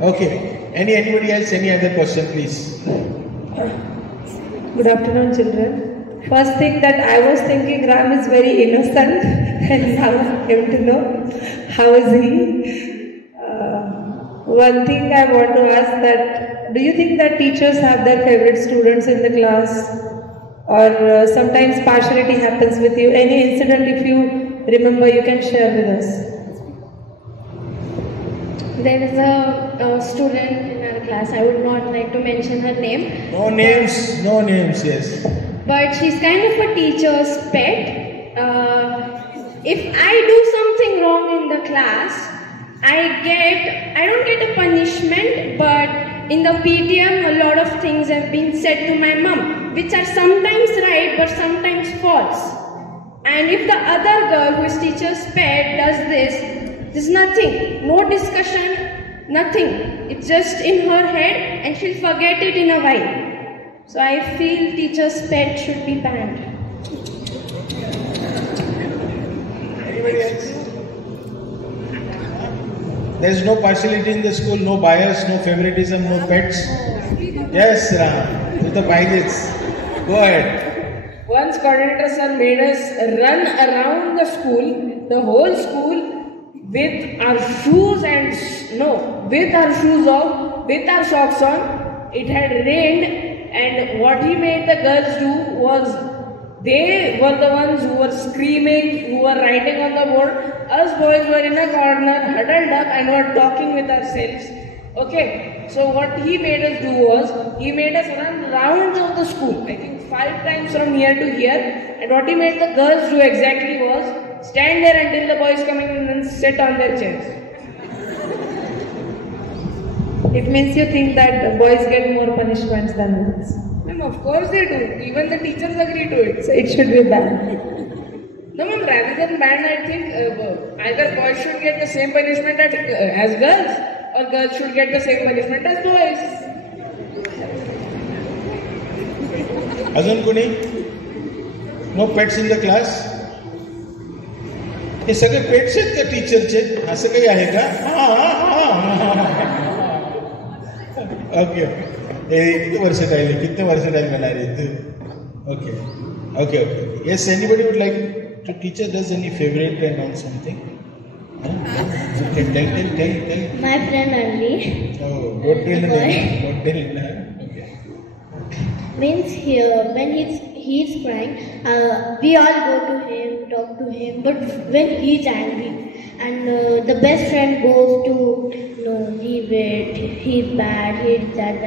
Okay. Anybody else? Any other question, please? Good afternoon, children. First thing that I was thinking, Ram is very innocent, and now I came to know how is he. One thing I want to ask that, do you think that teachers have their favorite students in the class, or sometimes partiality happens with you? Any incident, if you remember, you can share with us. There is a student in our class, I would not like to mention her name. No names, yes. But she's kind of a teacher's pet. If I do something wrong in the class, I don't get a punishment, but in the PTM a lot of things have been said to my mom, which are sometimes right but sometimes false. And if the other girl who is teacher's pet does this, there's nothing, no discussion, nothing. It's just in her head and she'll forget it in a while. So I feel teacher's pet should be banned. Anybody else? There's no partiality in the school, no bias, no favoritism, no pets. Yes, Ram, with the pilots. Go ahead. Once coordinator sir made us run around the school, the whole school, with our shoes with our shoes off, with our socks on. It had rained, and what he made the girls do was, they were the ones who were screaming, who were writing on the board. Us boys were in a corner, huddled up, and were talking with ourselves. Okay, so what he made us do was, he made us run rounds of the school, I think 5 times from here to here, and what he made the girls do exactly was, stand there until the boys come in and then sit on their chairs. It means you think that boys get more punishments than girls. Ma'am, of course they do. Even the teachers agree to it. So it should be banned. No, ma'am, rather than banned, I think either boys should get the same punishment as girls, or girls should get the same punishment as boys. Azun Kuni? No pets in the class? हे सगळे pets आहेत का टीचरचे? असं काही आहे का? Okay किती वर्षाटाईल बना रहे थे? Okay. Yes, anybody would like to teacher does any favorite and on something? Tell. My friend only. Oh, don't tell him. Okay. Means here, when he's crying, we all go to him, talk to him, but when he's angry, and the best friend goes to, no, leave it, he's bad, he's that.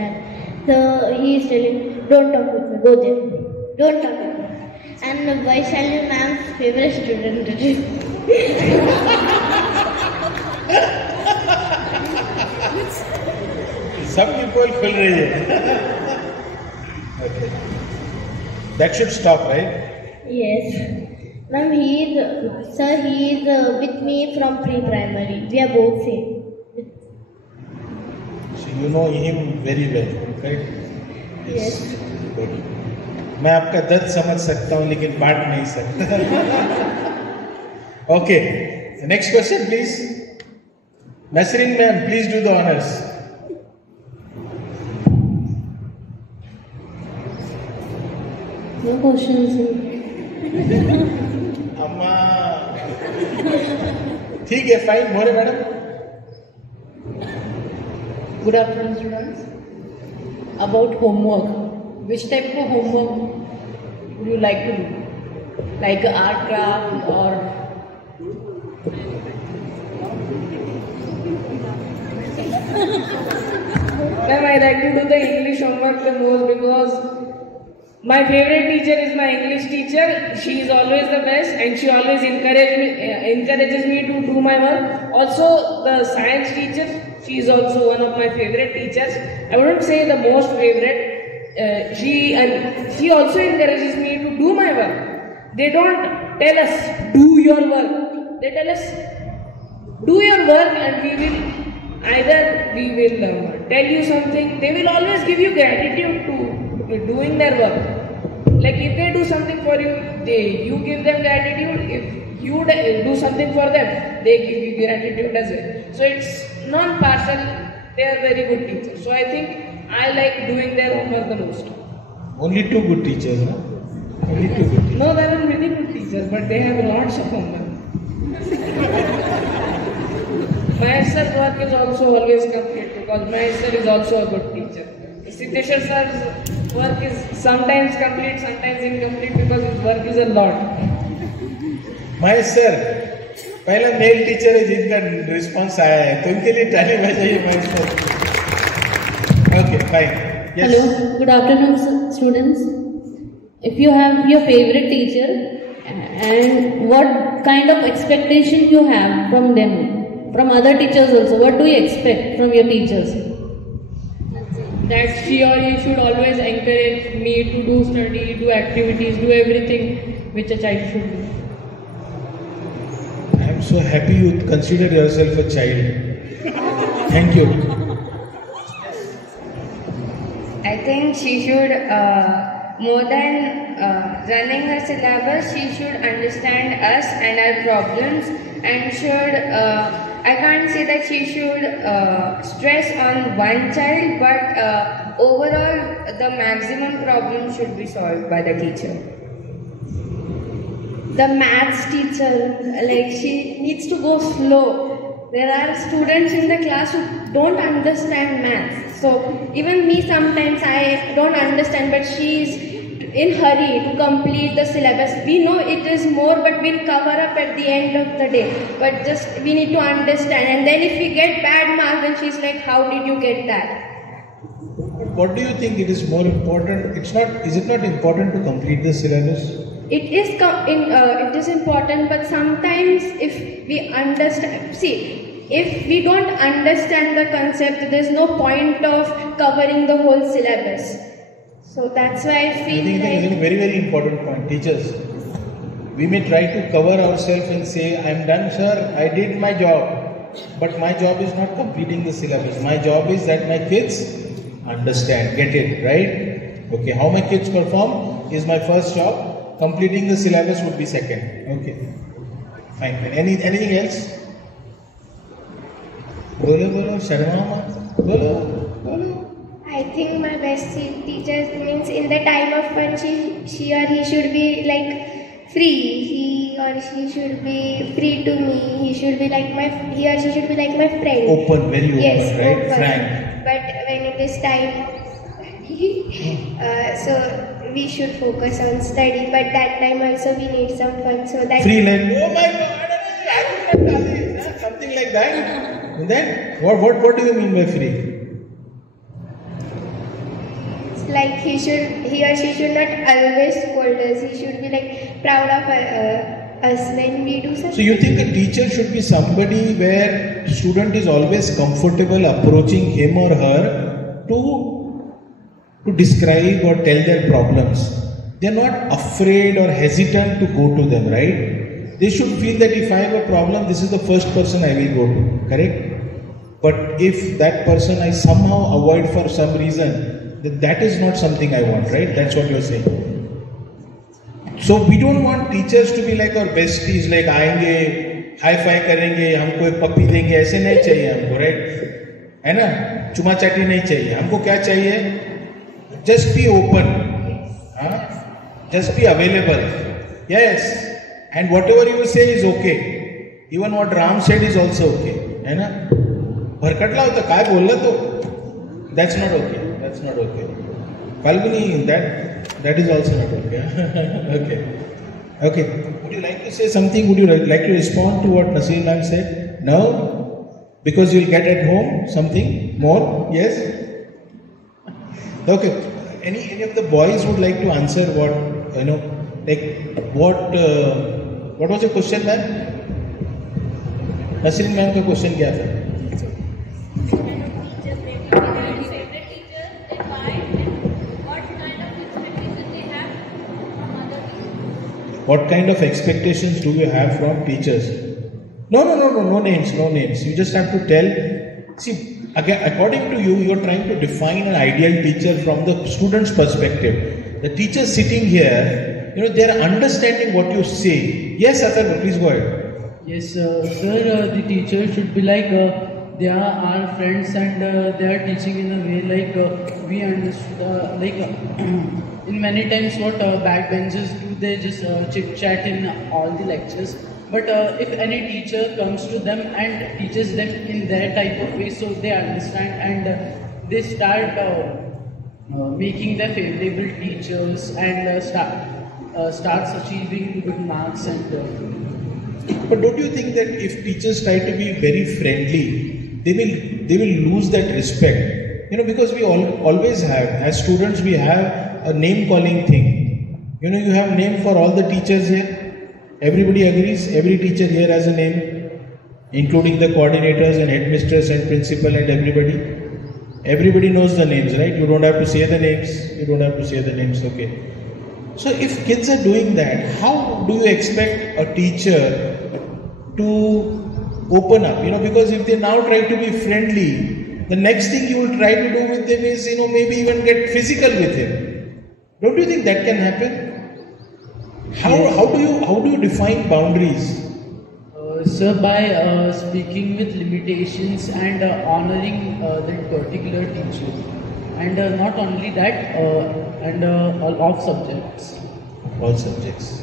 So he's telling, don't talk with me, go there, don't talk with me. And Vaishali ma'am's favorite student it is. Some people feel real. Okay. That should stop, right? Yes. Ma'am, he is with me from pre-primary. We are both same. So you know him very well, right? Yes. Good. मैं आपका दर्द समझ सकता हूँ लेकिन बांट नहीं सकता. Okay. The next question, please. Nasreen ma'am, please do the honors. No questions. अम्मा ठीक है, fine. More madam. Good afternoon, students. About homework. Which type of homework would you like to do? Like art, craft, or Ma'am, I like to do the English homework the most because my favorite teacher is my English teacher. She is always the best and she always encourages me to do my work. Also, the science teacher, she is also one of my favorite teachers. I wouldn't say the most favorite. She also encourages me to do my work. They don't tell us, do your work. They tell us, do your work and we will tell you something. They will always give you gratitude to doing their work. Like if they do something for you, you give them gratitude. If you do something for them, they give you gratitude as well. So it's non-partial. They are very good teachers. So I think I like doing their homework the most. Only two good teachers, no? Only two good teachers. No, there are many good teachers, but they have lots of homework. Mahesh work is also always complete because Mahesh is also a good teacher. Siddheshwar sir's work is sometimes complete, sometimes incomplete because his work is a lot. Mahesh sir, पहला male teacher है जिनका response आया है, तो उनके लिए ताली बजाइए Mahesh sir. Okay, fine. Yes. Hello, good afternoon, students. If you have your favorite teacher, and what kind of expectation you have from them, from other teachers also, what do you expect from your teachers? That she or he should always encourage me to do study, do activities, do everything which a child should do. I am so happy you consider yourself a child. Thank you. I think she should, more than running her syllabus, she should understand us and our problems and should, I can't say that she should stress on one child, but overall the maximum problem should be solved by the teacher. The maths teacher, like she needs to go slow. There are students in the class who don't understand maths. So even me sometimes I don't understand, but she's in hurry to complete the syllabus. We know it is more, but we'll cover up at the end of the day. But just we need to understand. And then if we get bad marks, then she's like, how did you get that? What do you think it is more important? It's not. Is it not important to complete the syllabus? It is important, but sometimes if we understand, if we don't understand the concept, there's no point of covering the whole syllabus. So that's why I feel like... I think it is a very, very important point. Teachers, we may try to cover ourselves and say, I'm done, sir, I did my job. But my job is not completing the syllabus. My job is that my kids understand, get it, right? Okay, how my kids perform is my first job. Completing the syllabus would be second. Okay, fine. Anything else? Bolo, Sharma, bolo. I think my best teacher means in the time of fun, she or he should be like free. He or she should be free to me. He or she should be like my friend. Open, very open, yes, right? Open. Frank. But when it is time, so we should focus on study. But that time also we need some fun. So that free like, oh my God, something like that. And then what do you mean by free? Like he or she should not always scold us. He should be like proud of us when we do something. So you think a teacher should be somebody where student is always comfortable approaching him or her to describe or tell their problems. They are not afraid or hesitant to go to them, right? They should feel that if I have a problem, this is the first person I will go to, correct? But if that person I somehow avoid for some reason, that is not something I want, right? That's what you're saying. So we don't want teachers to be like our besties, like आएंगे, high five करेंगे, हमको एक पप्पी देंगे, ऐसे नहीं चाहिए हमको, right? है ना? चुमा चाटी नहीं चाहिए. हमको क्या चाहिए? Just be open, just be available. Yes, and whatever you say is okay. Even what Ram said is also okay, है ना? भरकटला होता काय बोलला तो? That's not okay. That's not okay. Falguni, that is also not okay. Okay. Would you like to say something? Would you like to respond to what Nasreen ma'am said? No? Because you'll get at home something more? Yes? Okay. Any of the boys would like to answer what, what was your question, ma'am? Nasreen ma'am का question क्या था? What kind of expectations do you have from teachers? No names. You just have to tell. See, again, according to you, you're trying to define an ideal teacher from the student's perspective. The teachers sitting here, they are understanding what you say. Yes, Atharva, please go ahead. Yes, sir, the teacher should be like, they are our friends and they are teaching in a way like we understand, in many times what backbenchers do, they just chit chat in all the lectures. But if any teacher comes to them and teaches them in their type of way, so they understand and they start making their favorable teachers and starts achieving good marks and. But don't you think that if teachers try to be very friendly, they will lose that respect? Because we always have, as students, we have a name calling thing. You have name for all the teachers here. Everybody agrees, every teacher here has a name, including the coordinators and headmistress and principal and everybody. Everybody knows the names, right? You don't have to say the names. Okay. So if kids are doing that, how do you expect a teacher to open up? Because if they now try to be friendly, the next thing you will try to do with them is, maybe even get physical with him. Don't you think that can happen? How do you define boundaries? Sir, by speaking with limitations and honoring that particular teacher, and not only that, and all subjects. All subjects.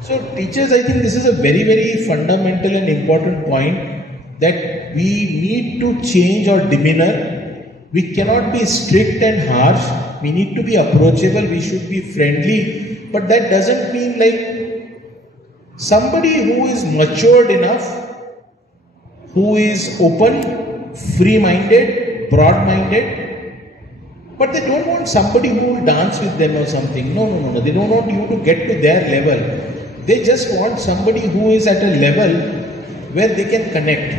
So teachers, I think this is a very, very fundamental and important point, that we need to change our demeanor. We cannot be strict and harsh. We need to be approachable. We should be friendly. But that doesn't mean like somebody who is matured enough, who is open, free-minded, broad-minded, but they don't want somebody who will dance with them or something. No. They don't want you to get to their level. They just want somebody who is at a level where they can connect.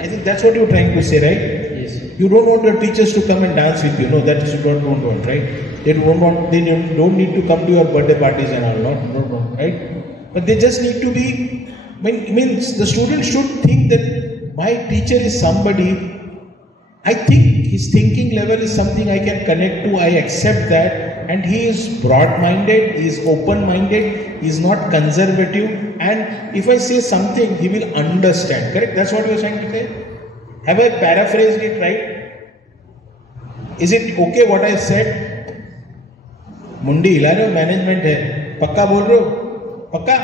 I think that's what you're trying to say, right? Yes. You don't want your teachers to come and dance with you. No, that is what you don't want, right? They don't need to come to your birthday parties and all, not, right? But they just need to be, means the student should think that my teacher is somebody, I think his thinking level is something I can connect to, I accept that, and he is broad-minded, he is open-minded, he is not conservative, and if I say something, he will understand, correct? That's what you are trying to say? Have I paraphrased it right? Is it okay what I said? मुंडी हिला रहे हो, management है, पक्का बोल रहे हो, पक्का?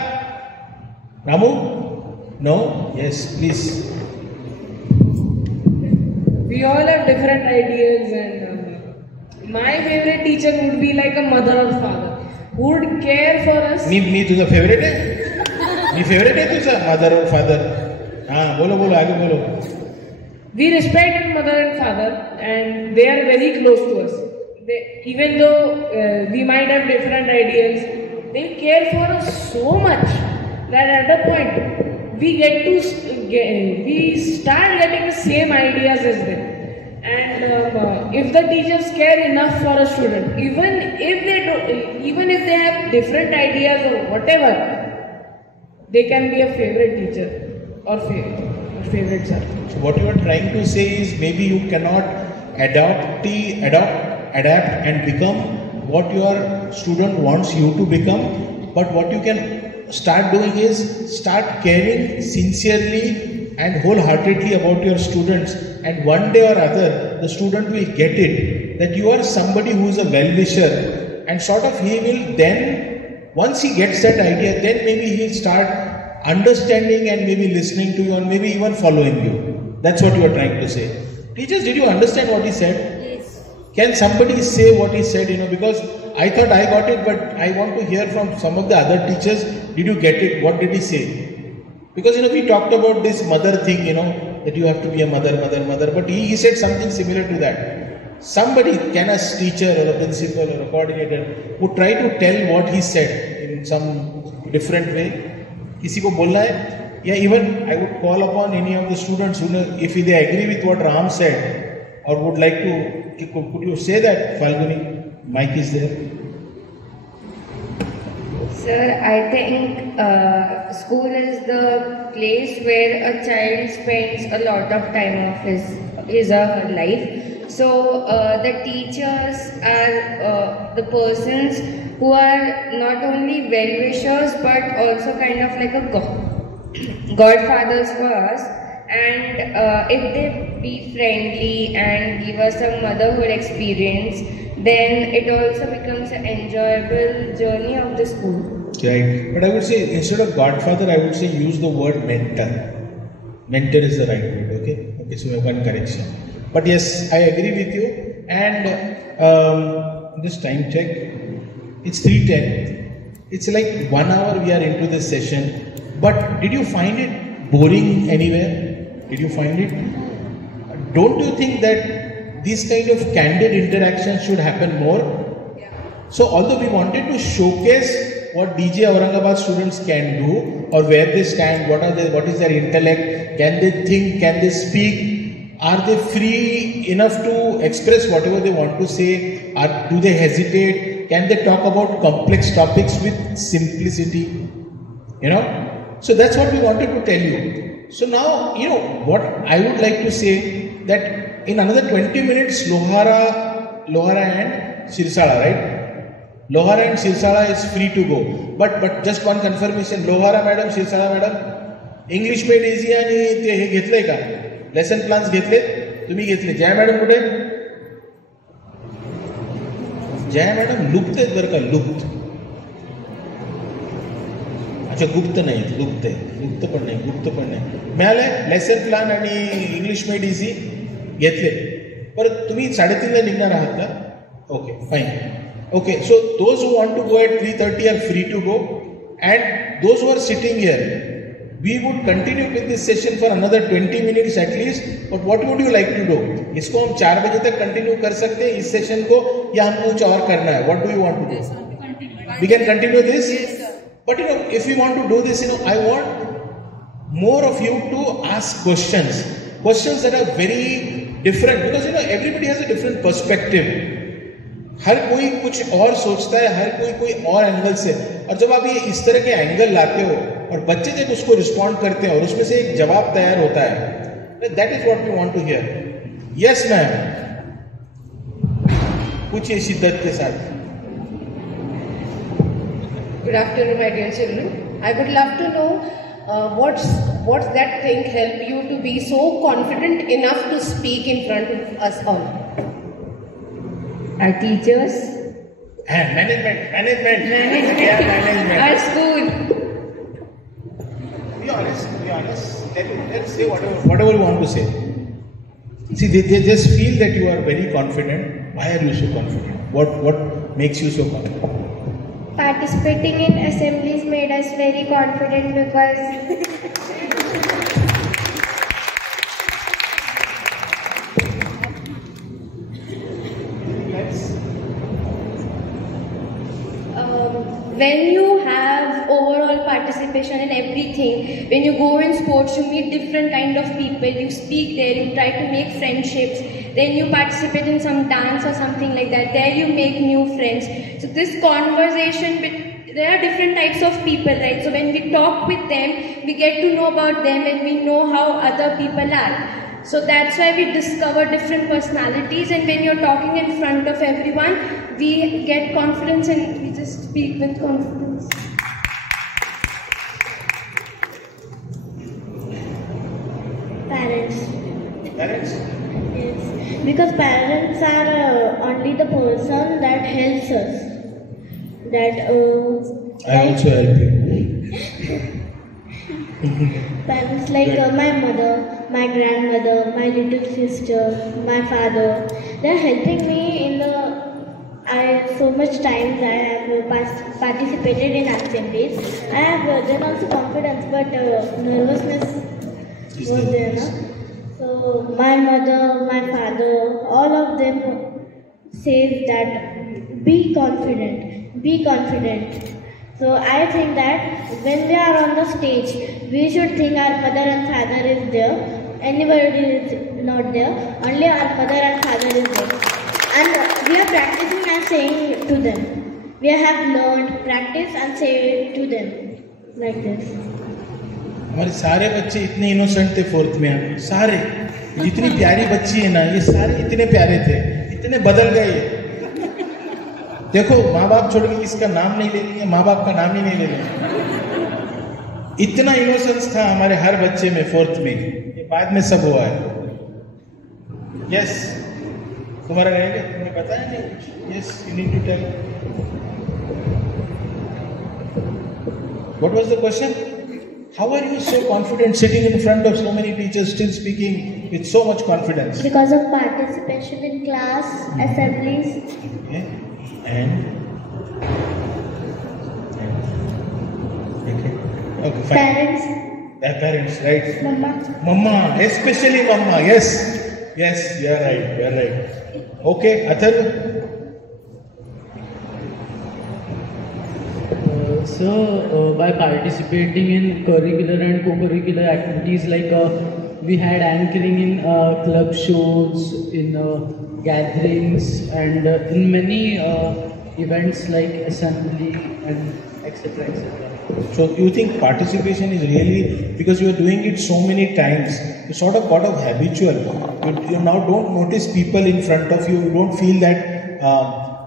Ramu? No? Yes, please. We all have different ideas, and my favorite teacher would be like a mother or father who would care for us. मी तुझा फेवरेट है? मी फेवरेट है तुझा मदर और फादर? हाँ बोलो आगे बोलो. We respect mother and father, and they are very close to us. Even though we might have different ideas, they care for us so much that at a point we start getting the same ideas as them. And if the teachers care enough for a student, even if they have different ideas or whatever, they can be a favorite teacher or favorite sir. So what you are trying to say is maybe you cannot adapt and become what your student wants you to become, but what you can start doing is start caring sincerely and wholeheartedly about your students, and one day or other the student will get it that you are somebody who is a well-wisher, and sort of he will then, once he gets that idea, then maybe he'll start understanding and maybe listening to you and maybe even following you. That's what you are trying to say. Teachers, did you understand what he said? Can somebody say what he said, because I thought I got it, but I want to hear from some of the other teachers, did you get it? What did he say? Because, we talked about this mother thing, that you have to be a mother, but he said something similar to that. Somebody, can a teacher or a principal or a coordinator, would try to tell what he said in some different way. किसी को बोलना है, या even I would call upon any of the students who, if they agree with what Ram said or would like to, could you say that, Falguni? Mic is there. Sir, I think school is the place where a child spends a lot of time of his or her life. So the teachers are the persons who are not only well-wishers but also kind of like a godfathers for us. And if they be friendly and give us some motherhood experience, then it also becomes an enjoyable journey of the school. Right. But I would say instead of godfather, I would say use the word mentor. Mentor is the right word. Okay. Okay. So we have one correction. But yes, I agree with you. And this time check. It's 3:10. It's like 1 hour we are into this session. But did you find it boring anywhere? Did you find it? Don't you think that these kind of candid interactions should happen more? So although we wanted to showcase what DGA Aurangabad students can do, or where they stand, what is their intellect, can they think, can they speak, are they free enough to express whatever they want to say, do they hesitate, can they talk about complex topics with simplicity, so that's what we wanted to tell you. So now, what I would like to say, that in another 20 minutes, Lohara and Sirsala, right? Lohara and Sirsala is free to go. But just one confirmation, Lohara madam, Sirsala madam, English made easy आणि ते हे घेतलंय का? Lesson plans घेतले? तुम्ही घेतले. Jaya madam कुठे? Jaya madam लुप्त आहेत बरं का, लुप्त. अच्छा, गुप्त नाही, लुप्त आहे. गुप्त पण नाही. मिळालंय लेसन प्लान आणि इंग्लिश मेड इझी घेतले. परत तुम्ही 3:30ला निघणार आहात का? Okay, fine. Okay, so those who want to go at 3:30 are free to go, and those who are sitting here, we would continue with this session for another 20 minutes at least. But what would you like to do? इसको हम 4 बजे तक continue कर सकते हैं इस session को, या हमको कुछ और करना है? What do you want to do? We can continue this. Yes, sir. But if we want to do this, I want more of you to ask questions that are very different, because everybody has a different perspective. हर कोई कुछ और सोचता है, हर कोई और angle से, और जब आप ये इस तरह के एंगल लाते हो और बच्चे जब उसको रिस्पॉन्ड करते हैं और उसमें से एक जवाब तैयार होता है, that is what we want to hear. Yes ma'am, पूछिए शिद्दत के साथ. Good afternoon, my dear children. I would love to know what's that thing help you to be so confident enough to speak in front of us all? Our teachers. Management. Yeah, management. Our school. Be honest. Let's say whatever you want to say. See, they just feel that you are very confident. Why are you so confident? What makes you so confident? Participating in assemblies made us very confident because when you have overall participation in everything, when you go in sports, you meet different kind of people, you speak there, you try to make friendships, then you participate in some dance or something like that, there you make new friends. So this conversation, there are different types of people, right? So when we talk with them, we get to know about them and we know how other people are. So that's why we discover different personalities, and when you're talking in front of everyone, we get confidence and we just speak with confidence. Parents. Parents? Yes. Because parents are only the person that helps us. That I also help you. Parents like my mother, my grandmother, my little sister, my father, they are helping me in so much times I have participated in assemblies. I have then also confidence, but nervousness was there. So my mother, my father, all of them says that be confident. So I think that when we are on the stage, we should think our mother and father is there. Anybody is not there. Only our mother and father is there. And we are practicing and saying to them. We have learned, practice and say to them like this. हमारे सारे बच्चे इतने innocent थे fourth में, सारे जितनी प्यारी बच्ची है ना, ये सारे इतने प्यारे थे, इतने बदल गए. देखो माँ बाप छोड़ के इसका नाम नहीं ले लेंगे, माँ बाप का नाम ही नहीं ले लेंगे। इतना इनोसेंस था हमारे हर बच्चे में 4th में, ये बाद में सब हुआ है। यस, तुम्हारा रहेगा, तुमने बताया नहीं कुछ? Yes, you need to tell. What was the question? How are you so confident sitting in front of so many teachers, still speaking with so much confidence? Because of participation in class, assemblies. Okay. And okay, fine. Parents. Their parents, right? Mama. Mama, especially mama. Yes, yes, you are right. You are right. Okay, Athar. By participating in curricular and co-curricular activities like we had anchoring in club shows, in gatherings, and in many events like assembly and etc. etc. So you think participation is really, because you are doing it so many times, you sort of got habitual. You now don't notice people in front of you. You don't feel that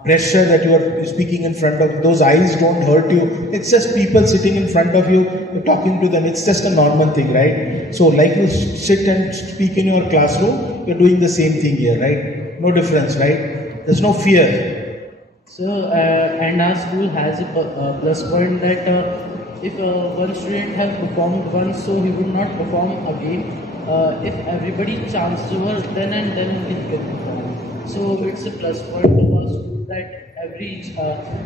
pressure that you are speaking in front of. Those eyes don't hurt you. It's just people sitting in front of you, you're talking to them. It's just a normal thing, right? So like you sit and speak in your classroom, you're doing the same thing here, right? No difference, right? There's no fear. So and our school has a plus point that if one student has performed once, so he would not perform again. If everybody chances over, then and then he can perform. So it's a plus point of our school that every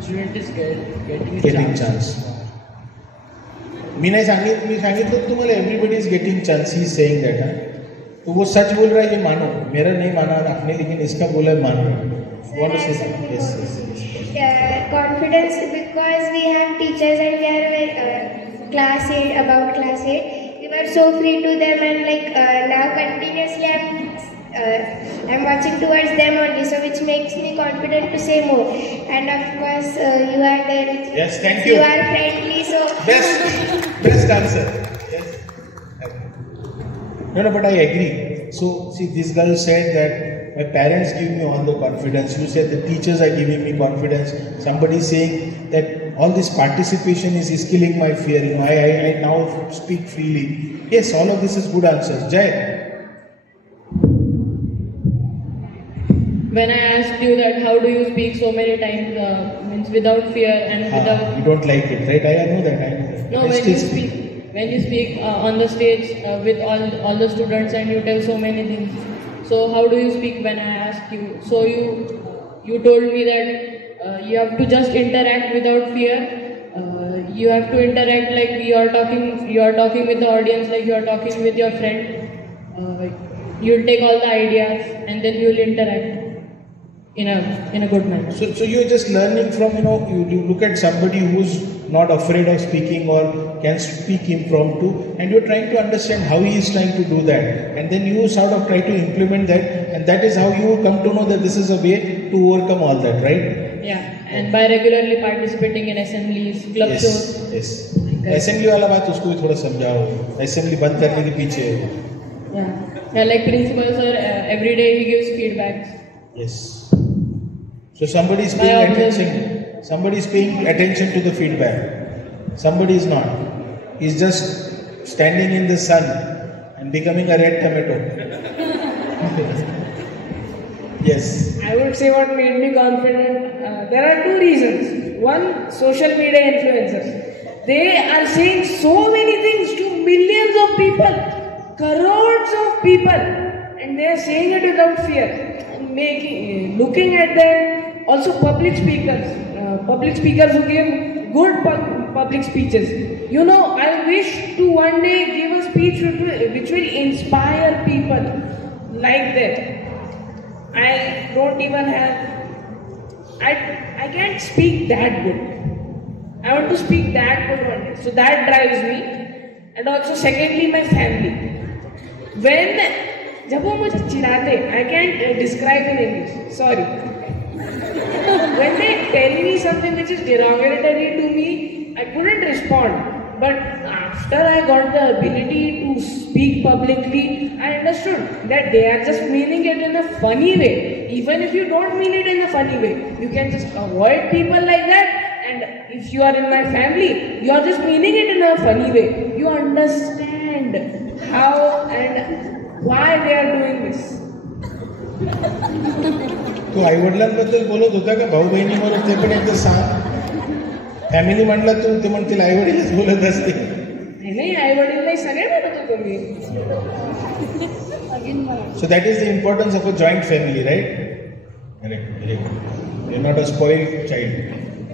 student is getting chance. मी सांगितलं तुम्हाला everybody is getting chance. He is saying that. तो वो सच बोल रहा है, ये मानो. मेरा नहीं माना आपने, लेकिन इसका बोला है मानो. Want to say something? Yes. Confidence, because we have teachers and we are class 8, about class 8. We were so free to them, and now continuously I'm watching towards them only, so which makes me confident to say more. And of course, you are there with me. Yes, thank you. You are friendly, so best answer. Yes. No, but I agree. So see, this girl said that my parents give me all the confidence. You said the teachers are giving me confidence. Somebody is saying that all this participation is killing my fear. I now speak freely. Yes, all of this is good answers. Jai. When I asked you that how do you speak so many times, means without fear and without... You don't like it, right? I know that. No, when you speak on the stage with all the students and you tell so many things. So how do you speak when I ask you? So you told me that you have to just interact without fear. You have to interact like you are talking with the audience, like you are talking with your friend. You'll take all the ideas and then you'll interact in a good manner. So you're just learning from, you look at somebody who's not afraid of speaking or can speak impromptu, and you're trying to understand how he is trying to do that, and then you sort of try to implement that, and that is how you come to know that this is a way to overcome all that, right? Yeah, and by regularly participating in assemblies, club shows. Yes. Assembly वाला बात उसको भी थोड़ा समझाओ. Assembly बंद करने के पीछे. Yeah, like principal sir, every day he gives feedbacks. Yes. So somebody is paying attention. Somebody is paying attention to the feedback. Somebody is not. He's just standing in the sun and becoming a red tomato. Yes. I would say what made me confident. There are two reasons. One, social media influencers. They are saying so many things to millions of people, crores of people, and they are saying it without fear. Looking at them, also public speakers who give good public speeches. I wish to one day give a speech which will inspire people like that. I don't even have, I can't speak that good. I want to speak that good one day. So that drives me. And also secondly, my family. जब वो मुझे चिढ़ाते, I can't describe in English, sorry. When they tell me something which is derogatory to me, I couldn't respond. But after I got the ability to speak publicly, I understood that they are just meaning it in a funny way. even if you don't mean it in a funny way. You can just avoid people like that. And if you are in my family, you are just meaning it in a funny way. You understand how and why they are doing this. तू आई वडिलांबद्दल बोलत होता का भाऊ बहिणीबरोबर ते पण एकदा सांग. Family म्हणलं तू ते म्हणतील आई वडीलच बोलत असते. नाही आई वडील नाही सगळे म्हणत होतो मी. So that is the importance of a joint family, right? Correct. You're not a spoiled child.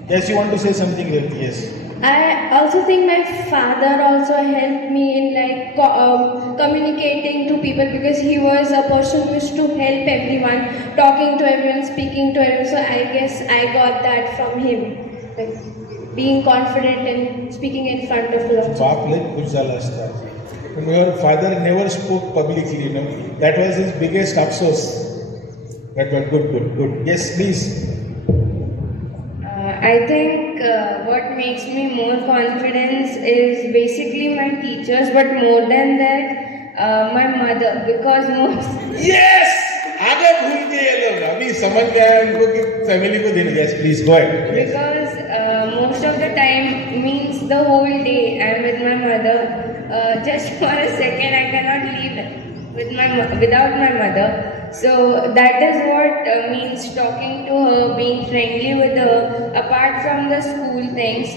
Yes, you want to say something here? Yes. I also think my father also helped me in like communicating to people, because he was a person who used to help everyone, talking to everyone, speaking to everyone. So I guess I got that from him, like being confident in speaking in front of lots of people. बाप लय खुश झाला असता. Your father never spoke publicly, you know. That was his biggest upsos. But good. Yes, please. I think what makes me more confidence is basically my teachers, but more than that, my mother, because most. Yes. आगे भूल गए ये लोग. अभी समझ गया इनको कि फैमिली को देना. Yes, please go ahead. Because most of the time means the whole day I'm with my mother. Just for a second I cannot leave without my mother. So that is what means talking to her, being friendly with her, apart from the school things.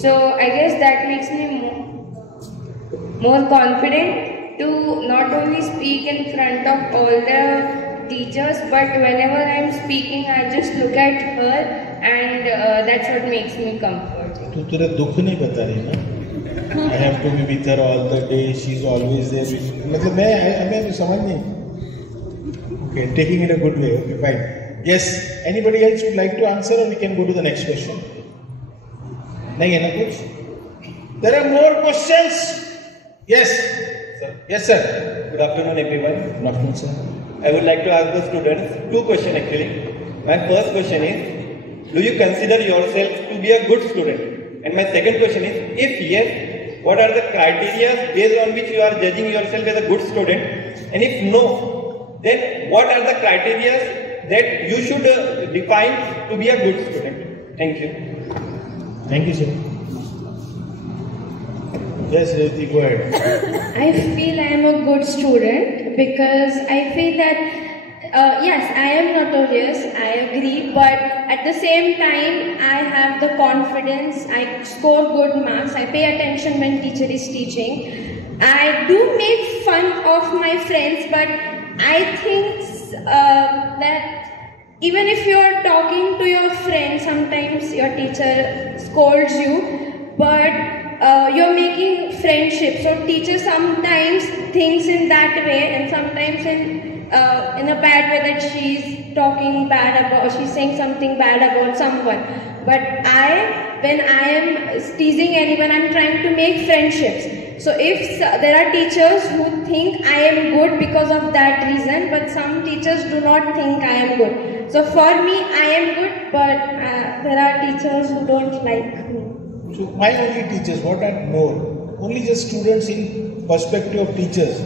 So I guess that makes me more confident to not only speak in front of all the teachers, but whenever I'm speaking, I just look at her, and that's what makes me comfortable. तू तेरा दुख नहीं बता रही ना? I have to be with her all the day. She's always there. मतलब मैं समझ नहीं. Okay, taking it a good way. Okay, fine. Yes. Anybody else would like to answer, or we can go to the next question? नहीं है ना कुछ? There are more questions. Yes. Sir. Yes, sir. Good afternoon, everyone. Good afternoon, sir. I would like to ask the students two questions actually. My first question is, do you consider yourself to be a good student? And my second question is, if yes, what are the criteria based on which you are judging yourself as a good student? And if no, then what are the criteria that you should define to be a good student? Thank you. Thank you, sir. Yes, Revati, go ahead. I feel I am a good student because I feel that yes, I am notorious, I agree, but at the same time I have the confidence, I score good marks, I pay attention when teacher is teaching. I do make fun of my friends, but I think that even if you're talking to your friend, sometimes your teacher scolds you, but you're making friendship. So teacher sometimes thinks in that way, and sometimes in a bad way, that she's talking bad about, she's saying something bad about someone. But when I am teasing anyone, I'm trying to make friendships. So if there are teachers who think I am good because of that reason, but some teachers do not think I am good. So for me, I am good, but there are teachers who don't like me. So why only teachers? What are more? Only just students in perspective of teachers.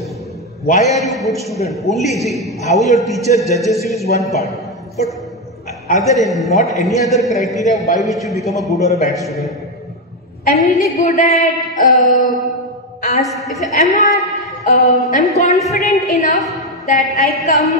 Why are you a good student? Only see, how your teacher judges you is one part. But are there not any other criteria by which you become a good or a bad student? I'm really good at if I'm confident enough that I come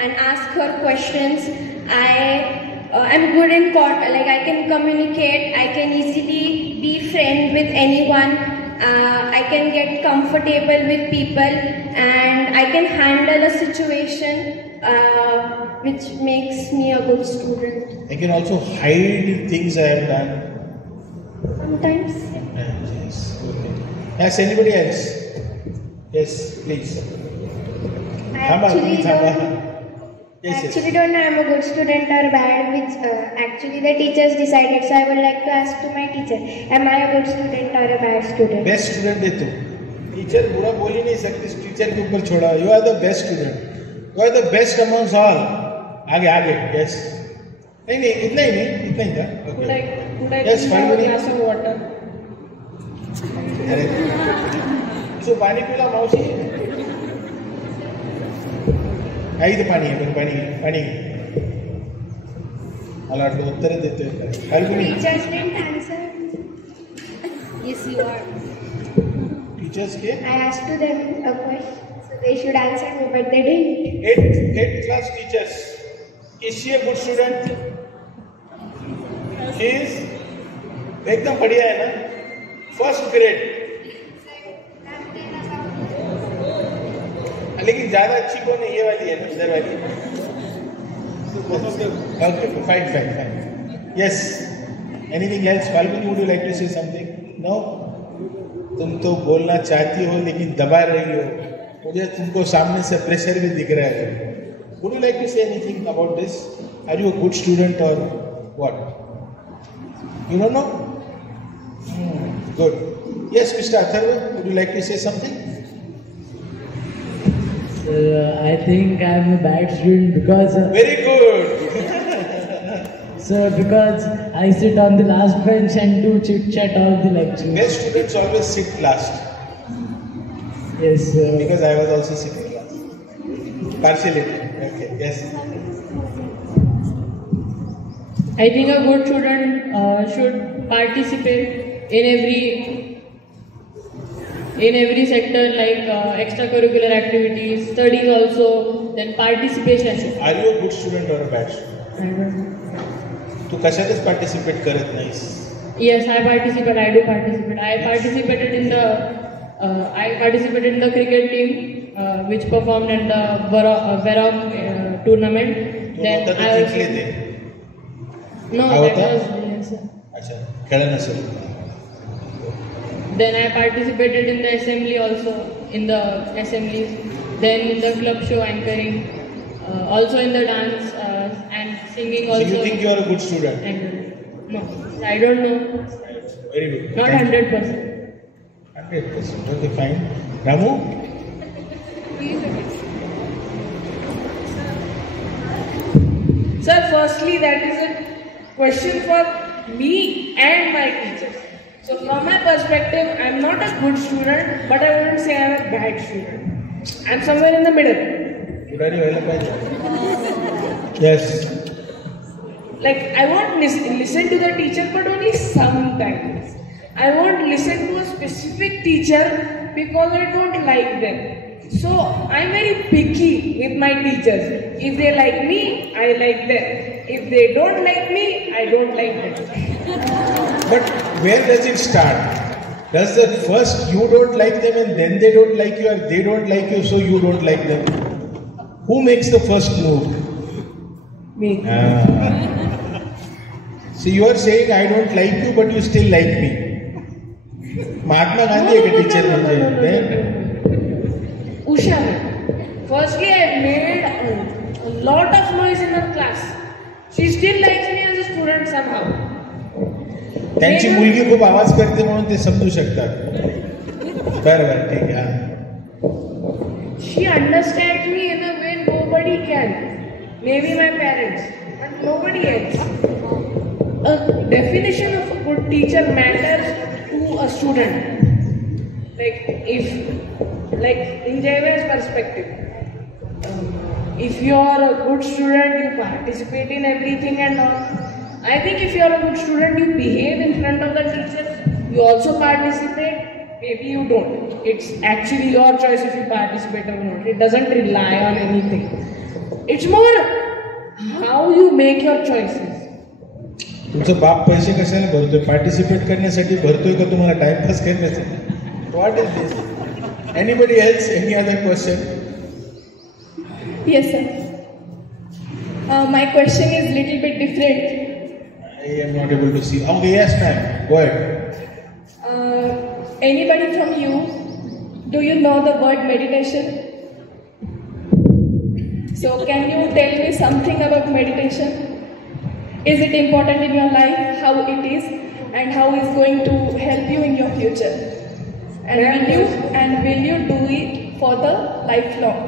and ask her questions. I'm good in I can communicate. I can easily be friend with anyone. I can get comfortable with people, and I can handle a situation, which makes me a good student. I can also hide things I have done. Sometimes. Yes. Okay. Yes. Anybody else? Yes, please. I actually don't know I'm a good student or bad, which actually the teachers decided. So I would like to ask to my teacher, am I a good student or a bad student? Best student है तू. Teacher बुरा बोल ही नहीं सकती. Teacher के ऊपर छोड़ा. You are the best student. You are the best amongst all. आगे. Yes. नहीं इतना ही था. Okay. Yes, fine. Glass of water. So पानी पीला मौसी. आई ते पाणी आहे, पाणी मला वाटतं उत्तर देतोय. Teachers didn't answer. Yes, you are. Teachers के? I asked to them a question, so they should answer me, but they didn't. 8th class teachers. Is she a good student? She is. एकदम बढ़िया है ना? First grade. लेकिन ज्यादा अच्छी कौन है? ये वाली है ना, इधर वाली. Okay, fine. Yes. Anything else? Falguni, would you like to say something? No? तुम तो बोलना चाहती हो लेकिन दबा रही हो. मुझे तुमको सामने से प्रेशर भी दिख रहा है. Would you like to say anything about this? Are you a good student or what? You don't know? Good. Yes, Mr. Atharva, would you like to say something? I think I'm a bad student because... Very good. Sir, because I sit on the last bench and do chit-chat all the lectures. Best students always sit last. Yes, sir. Because I was also sitting last. Partiality. Okay, yes. I think a good student should participate in every sector, like extracurricular activities, studies also, then participation. Are you a good student or a bad student? I don't know. तू कशातच participate करत नाहीस? Yes, I participate. I do participate. I participated in the cricket team, which performed in the Varrock tournament. Then I also. No, that was. Yes, sir. अच्छा, खेळा नसेल. Then I participated in the assembly also, in the assemblies. Then in the club show anchoring, also in the dance and singing also. So you think you are a good student? No, I don't know. Very good. Not 100%. 100%. Okay, fine. Ramu? Sir, firstly, that is a question for me and my teachers. So from my perspective, I'm not a good student, but I wouldn't say I'm a bad student. I'm somewhere in the middle. Yes. Like, I won't listen to the teacher, but only sometimes. I won't listen to a specific teacher because I don't like them. So, I'm very picky with my teachers. If they like me, I like them. If they don't like me, I don't like them. But where does it start? Does the first you don't like them and then they don't like you, or they don't like you so you don't like them? Who makes the first move? Me. So you are saying I don't like you but you still like me. Mahatma Gandhi is a teacher. Usha, firstly I made a lot of noise in her class. She still likes me as a student somehow. त्यांची मुलगी खूप आवाज करते म्हणून ते समजू शकतात. बरोबर, ठीक आहे. She understands me in a way nobody can. Maybe my parents, but nobody else. A definition of a good teacher matters to a student. Like in Jaiva's perspective, if you are a good student, you participate in everything and all. I think if you are a good student, you behave in front of the teachers, you also participate, maybe you don't. It's actually your choice if you participate or not. It doesn't rely on anything. It's more how you make your choices. तुमचं बाप पैसे कशाला भरतोय? Participate करण्यासाठी भरतोय का तुम्हाला timepass करण्यासाठी? What is this? Anybody else? Any other question? Yes, sir. My question is little bit different. I am not able to see. Okay, yes, ma'am. Go ahead. Anybody from you, do you know the word meditation? So can you tell me something about meditation? Is it important in your life? How it is? And how it's going to help you in your future? And will you do it for the lifelong?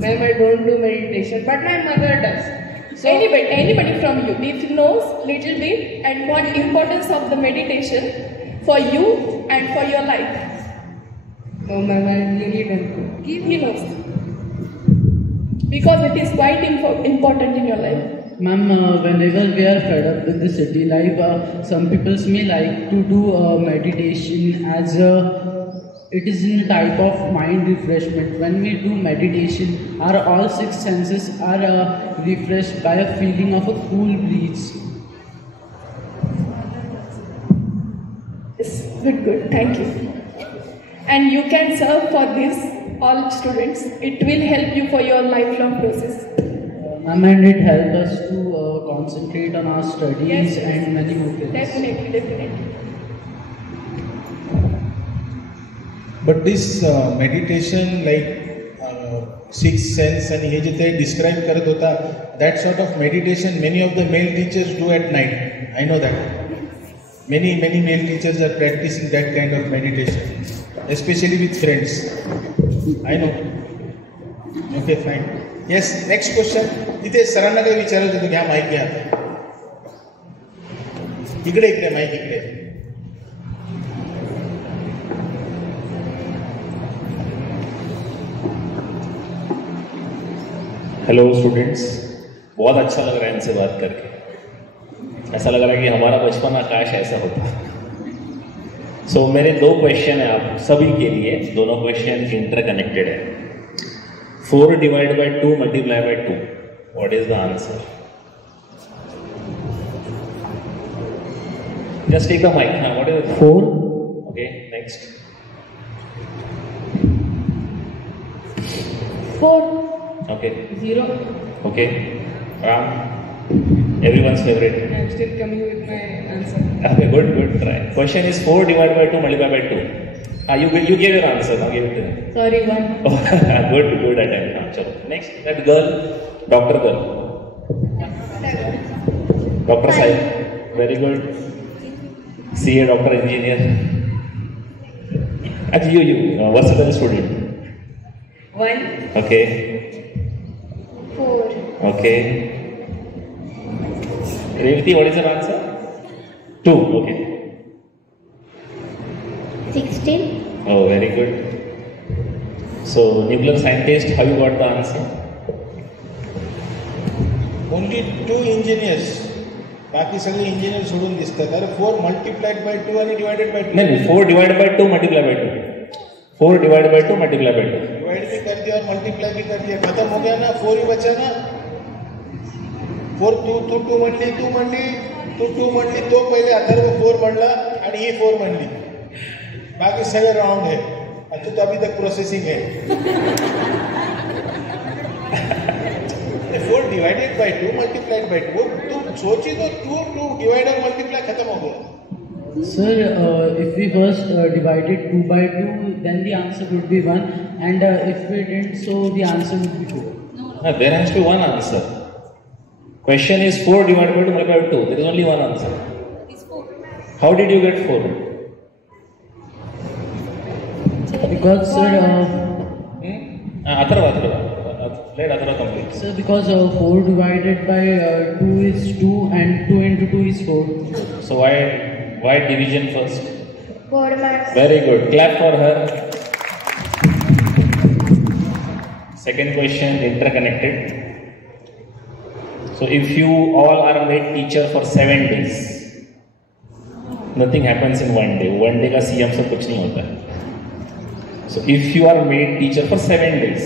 Ma'am, I don't do meditation, but my mother does. So anybody from you, if knows little bit and what importance of the meditation for you and for your life. No, ma'am, I really don't. He knows. because it is quite important in your life. Ma'am, whenever we are fed up with the city life, some people may like to do meditation as it is in a type of mind refreshment. When we do meditation, our all six senses are refreshed by a feeling of a cool breeze. Yes, good, thank you. And you can serve for this, all students. It will help you for your lifelong process. And it helps us to concentrate on our studies and many more things. Definitely. But this meditation, like sixth sense and हे जे ते describe करत होता, that sort of meditation many of the male teachers do at night. I know that. Many male teachers are practicing that kind of meditation, especially with friends. I know. Okay, fine. Yes, next question. इथे सरांना काही विचारायचं होतं, घ्या mike घ्या. इकडे mike इकडे. Hello students, बहुत अच्छा लग रहा है इनसे बात करके. ऐसा लग रहा है कि हमारा बचपन आकाश ऐसा होता. सो मेरे दो क्वेश्चन है आप सभी के लिए. दोनों क्वेश्चन इंटरकनेक्टेड है. 4 divided by 2 multiplied by 2. What is the answer? Just take the mic. What is it? 4. Okay, next. 4. Okay. 0. Okay. Ram. Everyone's favorite. I'm still coming with my answer. Okay, good try. Question is 4 divided by 2 multiplied by 2. You gave your answer. Now give it to me. Sorry, 1. Good attempt. Chalo. Next, that girl, doctor girl. Doctor Sai. Very good. CA, doctor, engineer. Actually, you versatile student. 1. Okay. 4. Okay. Revati, what is your answer? 2. Okay. 16. Oh, very good. So, nuclear scientist, how you got the answer? Only 2 engineers. बाकी सगळे engineer सोडून दिसतात. अरे 4 multiplied by 2 आणि divided by 2. नहीं 4 divided by 2 multiplied by 2. 4 divided by 2 multiplied by 2. Divide भी कर दिया और मल्टीप्लाई भी कर दिया. खत्म हो गया ना. 4 ही बचा ना. 4 तू म्हणली तू म्हणली तो पहिले अथर्व 4 म्हणला आणि ही 4 म्हणली. बाकी सगळे रॉन्ग है. अच्छा तो अभी तक प्रोसेसिंग है. 4 divided by 2 multiplied by 2. तुम सोची तो 2 डिवाइड और मल्टीप्लाई खत्म हो गया. Sir, if we first divided 2 by 2, then the answer would be 1, and if we didn't, so the answer would be 2. No, there has to be one answer. Question is 4 divided by 2 multiplied by 2. There is only one answer. How did you get 4? Because, sir, Atharva. Let Atharva complete. Sir, because 4 divided by 2 is 2, and 2 into 2 is 4. So why division first? 4 marks. Very good. Clap for her. Second question, interconnected. So if you all are made teacher for 7 days, nothing happens in 1 day. 1 day का CM से कुछ नहीं होता है. So if you are made teacher for 7 days,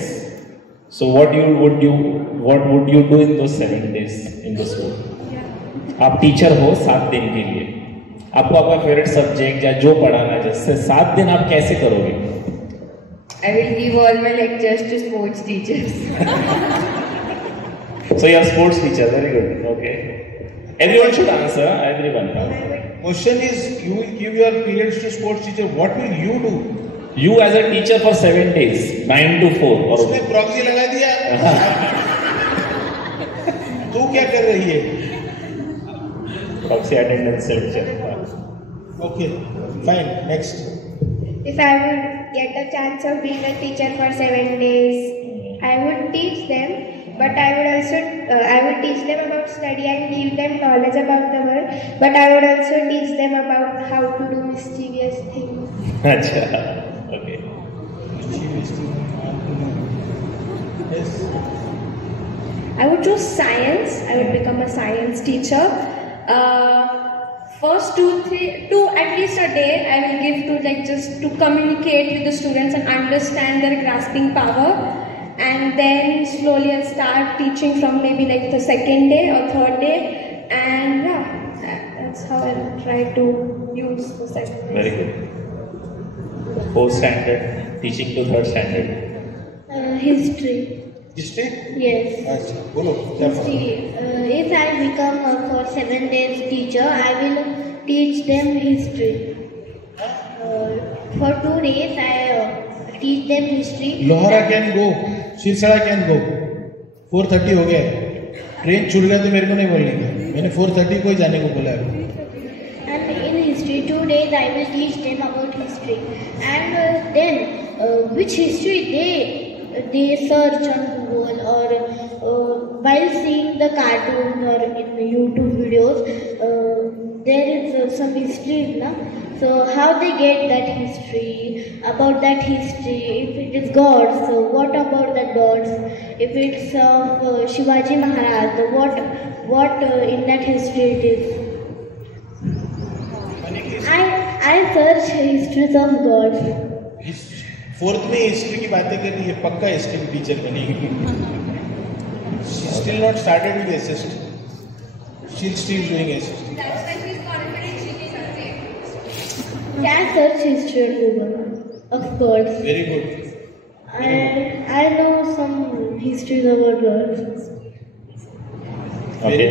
so what would you do in those 7 days in the school? आप teacher हो 7 दिन के लिए. आपको आपका फेवरेट सब्जेक्ट या जो पढ़ाना है, जैसे 7 दिन आप कैसे करोगे? I will give all my lectures to sports teachers. So you are sports teacher, very good. Okay. Everyone should answer. Everyone. Question is, you will give your periods to sports teacher. What will you do? You as a teacher for 7 days, 9 to 4. उसने proxy लगा दिया. तू क्या कर रही है? Proxy attendance lecture. Okay, fine. Next. If I would get a chance of being a teacher for 7 days, I would teach them, but I would teach them about study and give them knowledge about the world, but I would also teach them about how to do mischievous things. Achha, okay. Mischievous things. Yes. I would choose science. I would become a science teacher. First two at least a day I will give to like just to communicate with the students and understand their grasping power, and then slowly I'll start teaching from maybe like the second day or third day, and yeah, that's how I'll try to use the second day. Very good. Fourth standard, teaching to third standard. History. History? Yes. अच्छा, बोलो. History. If I become for 7 days teacher, I will teach them history. For 2 days, I teach them history. Lohra can go, सिरसड़ा can go. 4:30 हो गया. Train छूट गया तो मेरे को नहीं बोलने का. मैंने 4:30 को ही जाने को बोला है. And in history, 2 days I will teach them about history. And then, which history they search on Google or while seeing the cartoons or in YouTube videos, there is some history, na? So how they get that history, about that history, if it is gods, so what about the gods, if it's of Shivaji Maharaj, what in that history it is. I search histories of gods. Fourth में history की बातें कर रही है, पक्का history की teacher बनेगी. Still not started with SST. She's still doing SST. That's why she's confident she can succeed. Can search history on Google, of course. Very good. I know some histories about girls. Okay.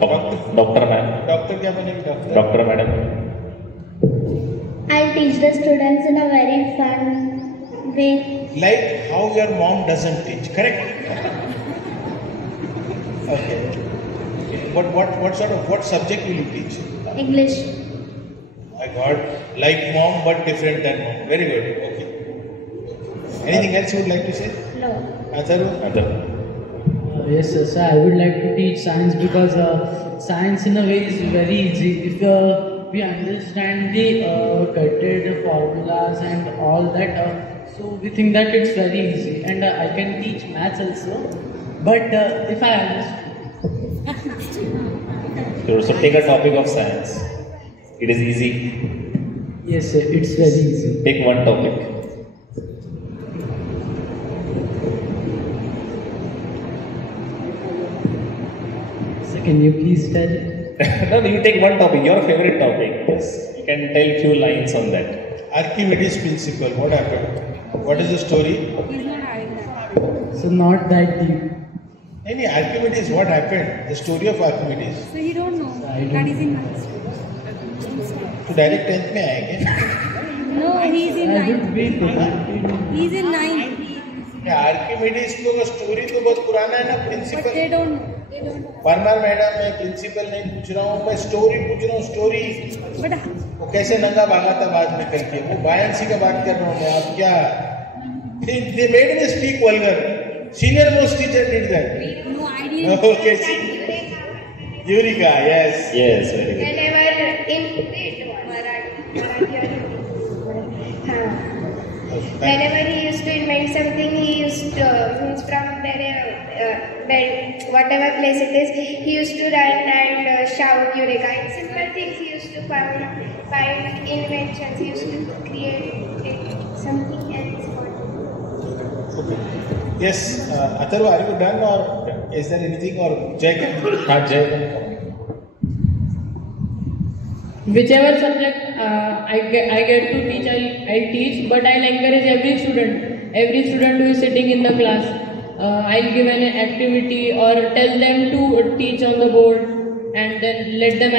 Doctor ma'am. Doctor क्या बनेगी doctor? Doctor madam. I'll teach the students in a very fun way. Like how your mom doesn't teach, correct? Okay. What subject will you teach? English. My God, like mom but different than mom. Very good. Okay. Anything else you would like to say? No. Atharu? Yes, sir. So I would like to teach science because science in a way is very easy. If we understand the cutted formulas and all that, so we think that it's very easy. And I can teach maths also. But if I understand. So take a topic of science. It is easy. Yes, sir. It's very easy. Take one topic. So can you please tell? No, you take one topic, your favorite topic. Yes. You can tell few lines on that. Archimedes principle, what happened? What is the story? So not that deep. Any Archimedes, what happened? The story of Archimedes. So you don't know. That is in ninth. तो direct 10th में आएंगे. No, he's in ninth. He's in ninth. Archimedes को story तो बहुत पुराना है ना, principal. But they don't. Parmar madam, मैं प्रिंसिपल नहीं पूछ रहा हूँ, मैं स्टोरी पूछ रहा हूँ. स्टोरी वो कैसे नंगा भागा था बाद में करके, वो बायंसी का बात कर रहा हूँ मैं. आप क्या they made me speak vulgar. Senior most teacher did that. No idea. Okay. Eureka, yes. Yes, very good. Whenever in whenever he used to invent something, he used to means from whatever place it is, he used to run and shout Eureka. In simple things, he used to find inventions. He used to create something else. Yes, Atharu, are you done or is there anything or Jay? Jay. Whichever subject I get to teach, I'll teach, but I'll encourage every student who is sitting in the class. I'll give an activity or tell them to teach on the board, and then let them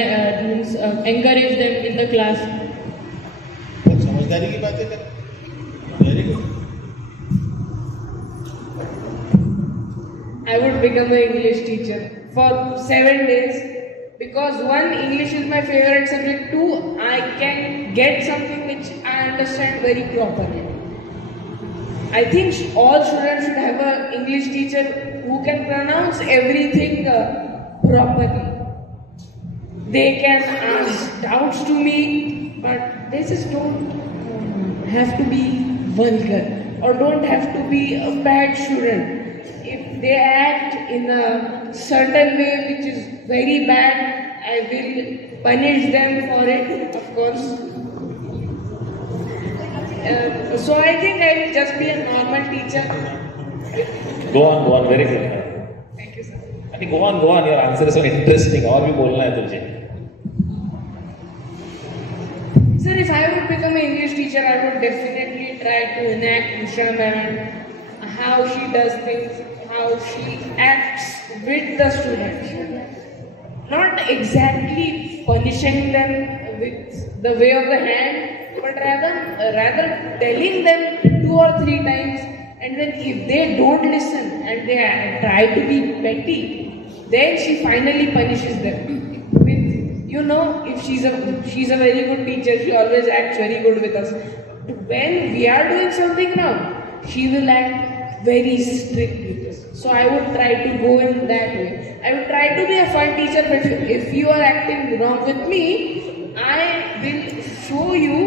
encourage them in the class. समझदारी की बातें कर. Very good. I would become an English teacher for 7 days because one, English is my favorite subject. Two, I can get something which I understand very properly. I think all students should have an English teacher who can pronounce everything properly. They can ask doubts to me, but they just don't have to be vulgar or don't have to be a bad student. they act in a certain way which is very bad, I will punish them for it, of course. So I think I will just be a normal teacher. Go on, very good. Thank you, sir. I think go on, your answer is so interesting. और भी बोलना है तुझे. Sir, if I would become an English teacher, I would definitely try to enact Usha ma'am, how she does things, how she acts with the students. Not exactly punishing them with the way of the hand, but rather telling them 2 or 3 times, and then if they don't listen and they try to be petty, then she finally punishes them. If she's a very good teacher, she always acts very good with us. When we are doing something wrong, she will act very strict with us. So I would try to go in that way. I would try to be a fun teacher, but if you are acting wrong with me, I will show you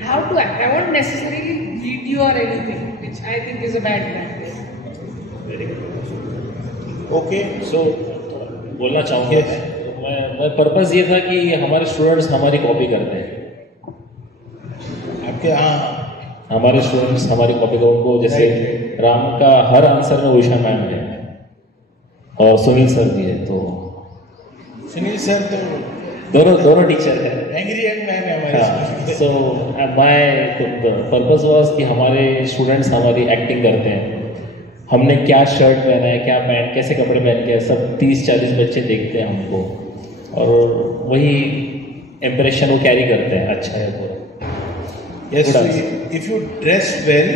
how to act. I won't necessarily beat you or anything, which I think is a bad practice. Very good. Okay, so बोलना चाहूँगा मैं purpose ये था कि हमारे students हमारी copy करते हैं. आपके हमारे स्टूडेंट्स हमारी कॉपी करते उनको जैसे राम का हर आंसर में उषा मैम है और सुनील सर भी है. तो सुनील सर तो दोनों टीचर हैं. एंग्री यंग मैम है हमारे. सो माय पर्पस वाज कि हमारे स्टूडेंट्स हमारी एक्टिंग करते हैं. हमने क्या शर्ट पहना है, क्या पैंट, कैसे कपड़े पहन के, सब 30-40 बच्चे देखते हैं हमको और वही इम्प्रेशन वो कैरी करते हैं. अच्छा है पूरा. Yes, so if you dress well,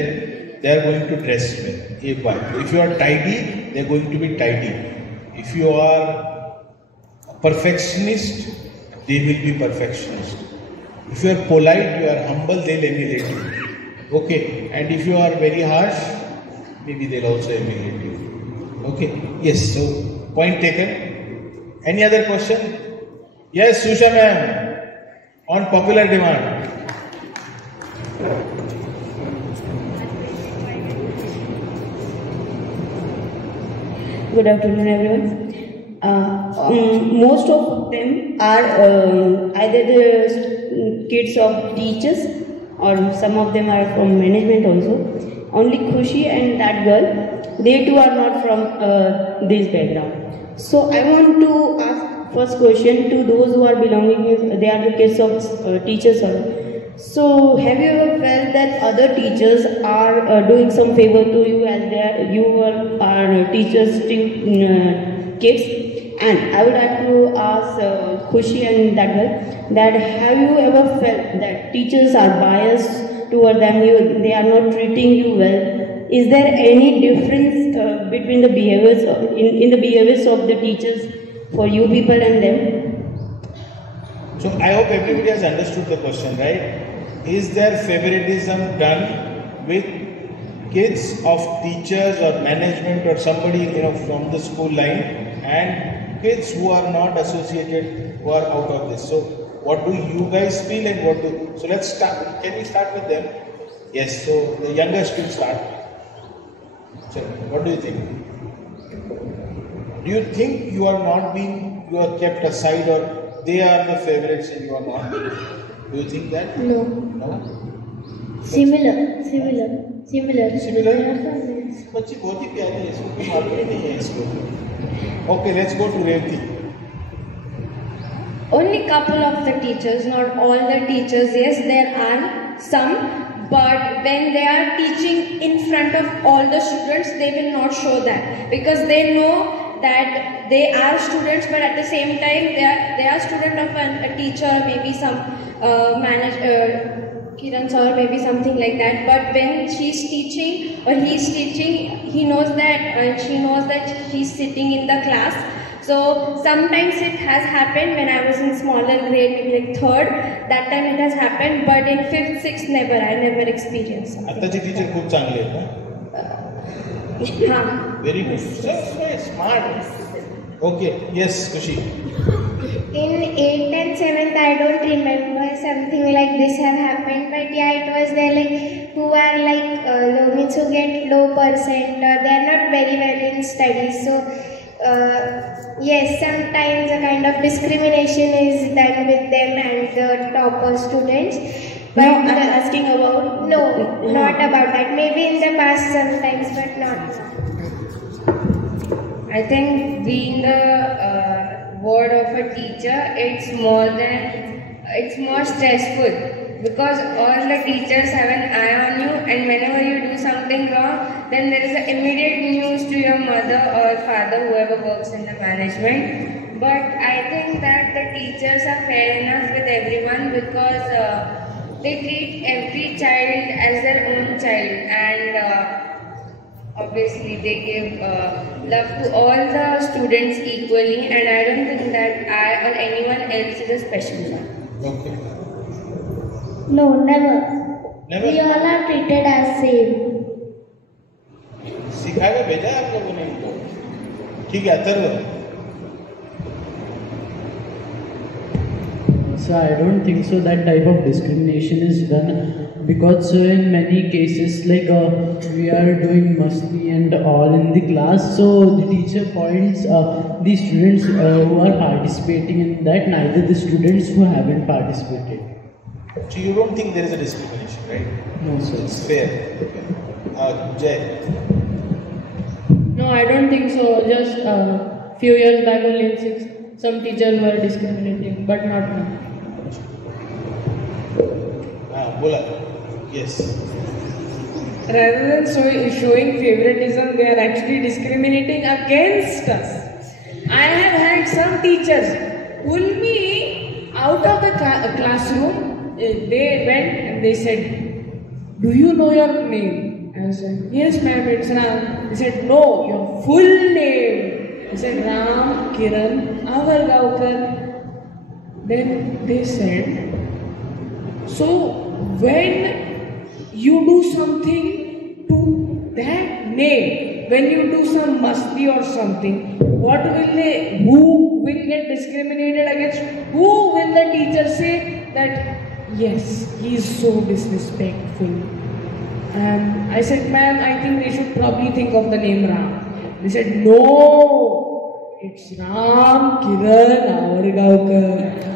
they are going to dress well. एक बात. If you are tidy, they are going to be tidy. If you are perfectionist, they will be perfectionist. If you are polite, you are humble, they'll emulate you. Okay. And if you are very harsh, maybe they'll also emulate you. Okay. Yes. So point taken. Any other question? Yes, Susha ma'am. On popular demand. Good afternoon, everyone. Most of them are either the kids of teachers or some of them are from management also. Only Khushi and that girl, they too are not from this background. So I want to ask first question to those who are belonging, they are the kids of teachers. So have you ever felt that other teachers are doing some favor to you as you are teachers to kids? And I would like to ask Khushi and that girl that have you ever felt that teachers are biased toward them, they are not treating you well? Is there any difference between the behaviors in the behaviors of the teachers for you people and them? So I hope everybody has understood the question, right? Is there favoritism done with kids of teachers or management or somebody from the school line and kids who are not associated, who are out of this? So what do you guys feel and what do? So let's start. Can we start with them? Yes. So the youngest will start. So what do you think? Do you think you are kept aside or they are the favorites and you are not? Do you think that? No. No? Similar. बच्ची बहुत ही प्यारी है, इसको कोई मालूम ही नहीं है इसको. Okay, let's go to Revati. Only couple of the teachers, not all the teachers. Yes, there are some, but when they are teaching in front of all the students, they will not show that because they know that they are students, but at the same time they are student of a teacher, maybe some Kiran's or maybe something like that. But when she's teaching or he's teaching, he knows that she knows that she's sitting in the class. So sometimes it has happened when I was in smaller grade, maybe like 3rd. That time it has happened, but in 5th, 6th, never. I never experienced. आताची teacher खूप चांगली आहेत ना? हाँ. Very good. So smart. Okay. Yes, Khushi. In 8th and 7th, I don't remember something like this have happened, but yeah, it was there like who are like low, means who get low percent, or they are not very well in studies. So yes, sometimes a kind of discrimination is done with them and the topper students. But no, I'm asking about... No, not about that. Maybe in the past sometimes, but not now. I think being the word of a teacher, it's more stressful, because all the teachers have an eye on you, and whenever you do something wrong, then there is an immediate news to your mother or father, whoever works in the management. But I think that the teachers are fair enough with everyone, because they treat every child as their own child, and obviously they give love to all the students equally, and I don't think that I or anyone else is a special one. Okay. No, never. Never? We all are treated as same. सिखाएगा भेजा है आप लोगों ने इनको? ठीक है, Atharva. So I don't think so that type of discrimination is done, because in many cases like we are doing masti and all in the class, so the teacher points the students who are participating in that, neither the students who haven't participated. So you don't think there is a discrimination, right? No, sir. It's fair. Okay. Jay. No, I don't think so. Just few years back only in 6th, some teachers were discriminating, but not now. Bola. Yes. Rather than showing favoritism, they are actually discriminating against us. I have had some teachers pull me out of the classroom. They went and they said, "Do you know your name?" I said, "Yes, ma'am, it's Ram." They said, "No, your full name." I said, "Ram Kiran Avargaonkar." Then they said, "So when you do something to that name, when you do some masti or something, who will get discriminated against? Who will the teacher say that, yes, he is so disrespectful?" And I said, "Ma'am, I think they should probably think of the name Ram." They said, "No, it's Ram Kiran Avargaonkar."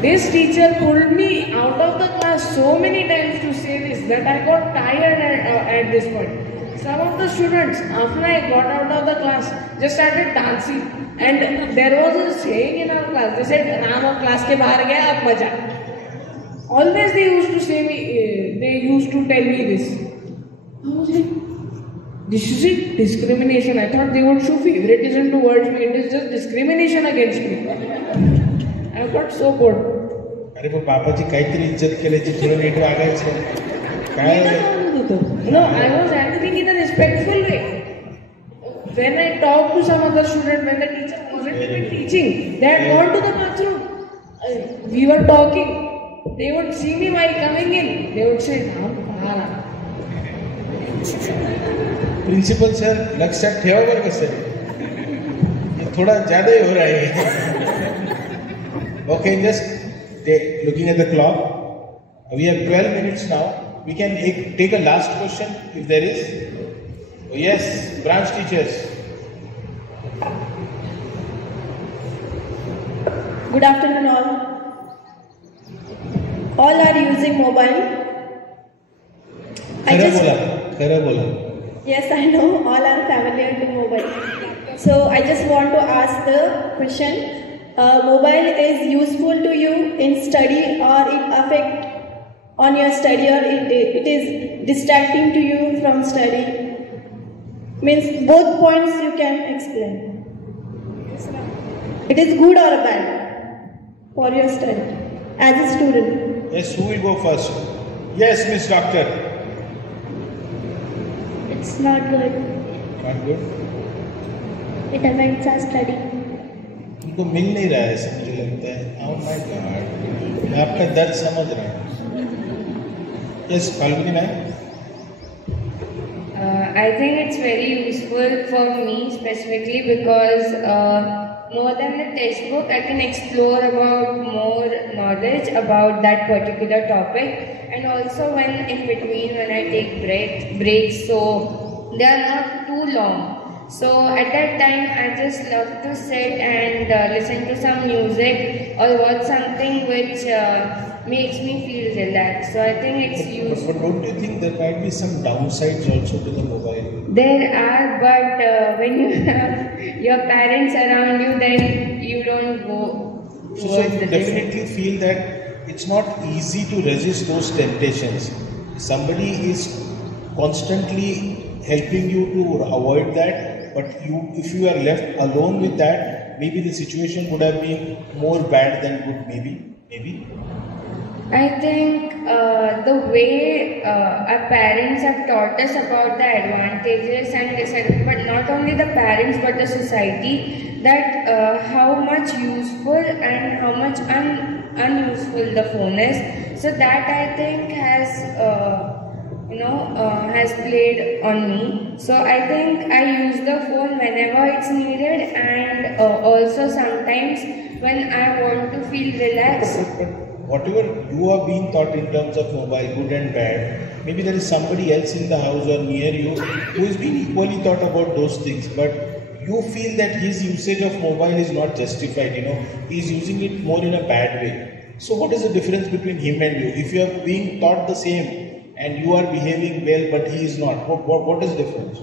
This teacher pulled me out of the class so many times to say this that I got tired at this point. Some of the students, after I got out of the class, just started dancing. And there was a saying in our class. They said, "Ram ab class ke bahar gaya, ab maja." Always they used to say me, they used to tell me this. I was like, this is it, discrimination. I thought they would show favoritism towards me. It is just discrimination against me. I got so bored. अरे पण बापाची काहीतरी इज्जत केल्याची थोडं NEET वागायचं. काय? No, I was acting in a respectful way. When I talked to some other student, when the teacher wasn't even teaching, they had gone to the bathroom. We were talking. They would see me while coming in. They would say, "Ram, कहाँ रहा?" Principal sir लक्षात ठेवा बरं का sir, थोड़ा ज्यादा ही हो रहा है. Okay, just looking at the clock, we have 12 minutes now. We can take a last question if there is. Yes, branch teachers. Good afternoon all. All are using mobile. खरं बोला. Yes, I know all are familiar to mobile. So I just want to ask the question. Mobile is useful to you in study, or it affect on your study, or it is distracting to you from study? Means both points you can explain. It is good or bad for your study as a student? Yes, who will go first? Yes, Miss Doctor. It's not good. Not good. It affects our study. उनको मिल नहीं रहा है ऐसा मुझे लगता है. Oh my God, मैं आपका दर्द समझ रहा हूँ. Yes, Falguni ma'am. I think it's very useful for me specifically because more than the textbook, I can explore about more knowledge about that particular topic, and also when in between when I take breaks, so they are not too long. So at that time, I just love to sit and listen to some music or watch something which makes me feel relaxed. So I think it's useful. But don't you think there might be some downsides also to the mobile? There are, but when you have your parents around you, then you don't go So towards you the definitely feel that it's not easy to resist those temptations. Somebody is constantly helping you to avoid that, but if you are left alone with that, maybe the situation would have been more bad than good, maybe. I think the way our parents have taught us about the advantages and disadvantages, but not only the parents but the society, that how much useful and how much unuseful the phone is. So that I think has has played on me. So I think I use the phone whenever it's needed, and also sometimes when I want to feel relaxed. Whatever you are being taught in terms of mobile, good and bad, maybe there is somebody else in the house or near you who is being equally taught about those things, but you feel that his usage of mobile is not justified, he is using it more in a bad way. So what is the difference between him and you? If you are being taught the same and you are behaving well but he is not, what is the difference?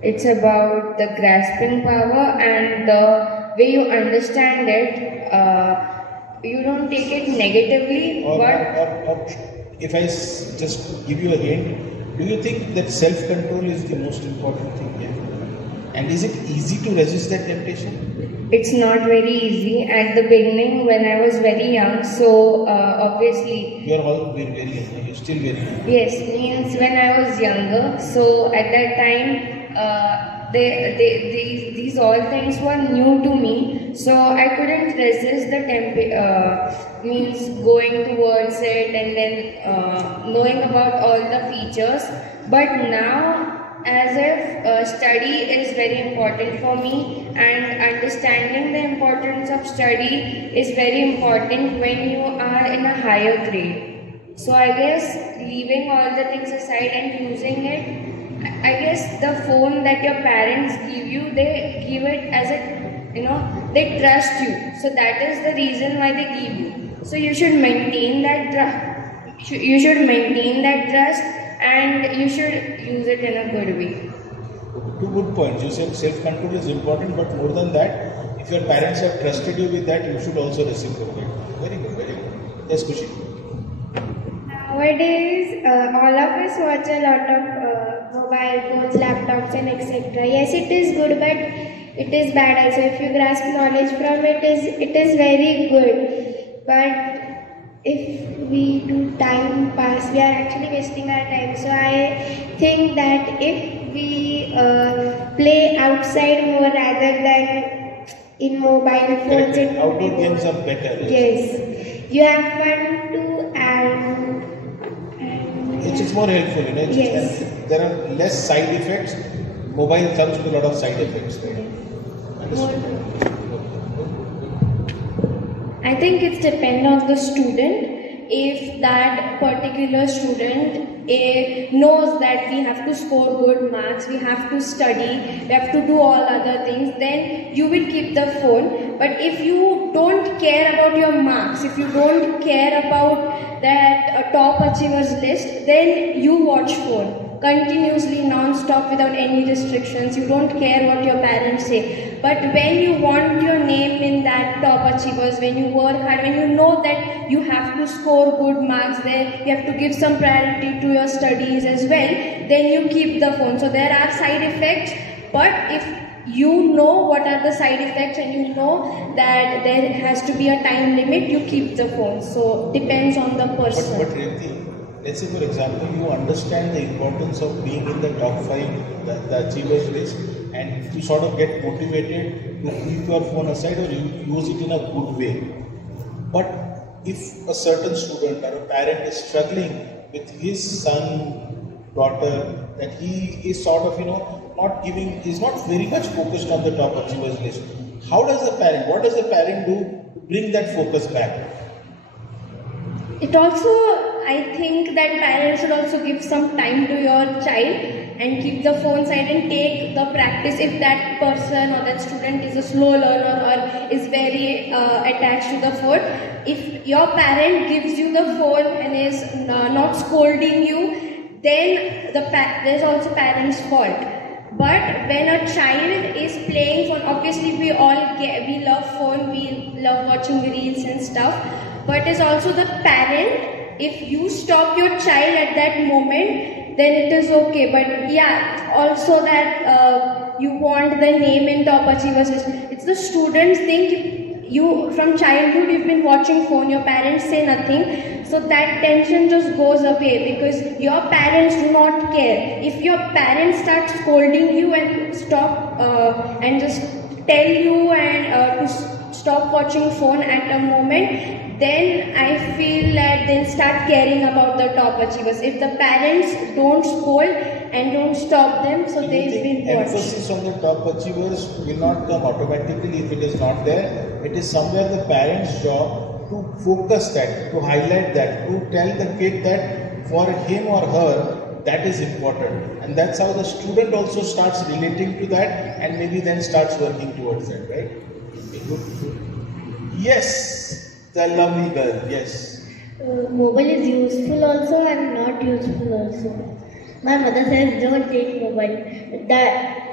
It's about the grasping power and the way you understand it. You don't take it negatively, or but if I just give you a hint, do you think that self-control is the most important thing here? And is it easy to resist that temptation? It's not very easy. At the beginning, when I was very young, so obviously... You are all very young, you're still very young. Yes, means when I was younger, so at that time, these all things were new to me, so I couldn't resist the means going towards it and then knowing about all the features. But now, as if study is very important for me, and understanding the importance of study is very important when you are in a higher grade. So I guess leaving all the things aside and using it, I guess the phone that your parents give you, they give it as a, they trust you. So that is the reason why they give you. So you should maintain that trust. You should maintain that trust, and you should use it in a good way. Two good points. You said self-control is important, but more than that, if your parents have trusted you with that, you should also reciprocate. Very good, very good. Yes, Kushi. Nowadays, all of us watch a lot of mobile phones, laptops and etc. Yes, it is good, but it is bad also. If you grasp knowledge from it, it is very good. But if we do time pass, we are actually wasting our time. So I think that if we play outside more rather than in mobile phones. Outdoor games are better. Yes. You have fun too, and it's more helpful, Yes. There are less side effects. Mobile comes with a lot of side effects. I think it depends on the student. If that particular student knows that we have to score good marks, we have to study, we have to do all other things, then you will keep the phone. But if you don't care about your marks, if you don't care about that top achievers list, then you watch phone continuously, non-stop, without any restrictions. You don't care what your parents say. But when you want your name in that top achievers, when you work hard, when you know that you have to score good marks there, you have to give some priority to your studies as well, then you keep the phone. So there are side effects, but if you know what are the side effects and you know that there has to be a time limit, you keep the phone. So depends on the person. But Revti, let's say for example, you understand the importance of being in the top 5, the achievers list, and you sort of get motivated to keep your phone aside or you use it in a good way. But if a certain student or a parent is struggling with his son, daughter, that he is sort of, not giving, is not very much focused on the top achievers list. How does the parent, what does the parent do to bring that focus back? It also, I think that parents should also give some time to your child and keep the phone side and take the practice. If that person or that student is a slow learner or is very attached to the phone, if your parent gives you the phone and is not scolding you, then there's also parents' fault. But when a child is playing phone, obviously we love phone, we love watching reels and stuff, but it's also the parent. If you stop your child at that moment, then it is okay. But yeah, also that you want the name in top achievers list. It's the students think. You from childhood you've been watching phone, your parents say nothing, so that tension just goes away because your parents do not care. If your parents start scolding you and stop and just tell you and to stop watching phone at a moment, then I feel that they'll start caring about the top achievers. If the parents don't scold and don't stop them, so they've been watched. Emphasis on the top achievers will not come automatically if it is not there. It is somewhere the parent's job to focus that, to highlight that, to tell the kid that for him or her that is important. And that's how the student also starts relating to that and maybe then starts working towards that, right? Yes, the lovely girl, yes. Mobile is useful also and not useful also. My mother says don't take mobile.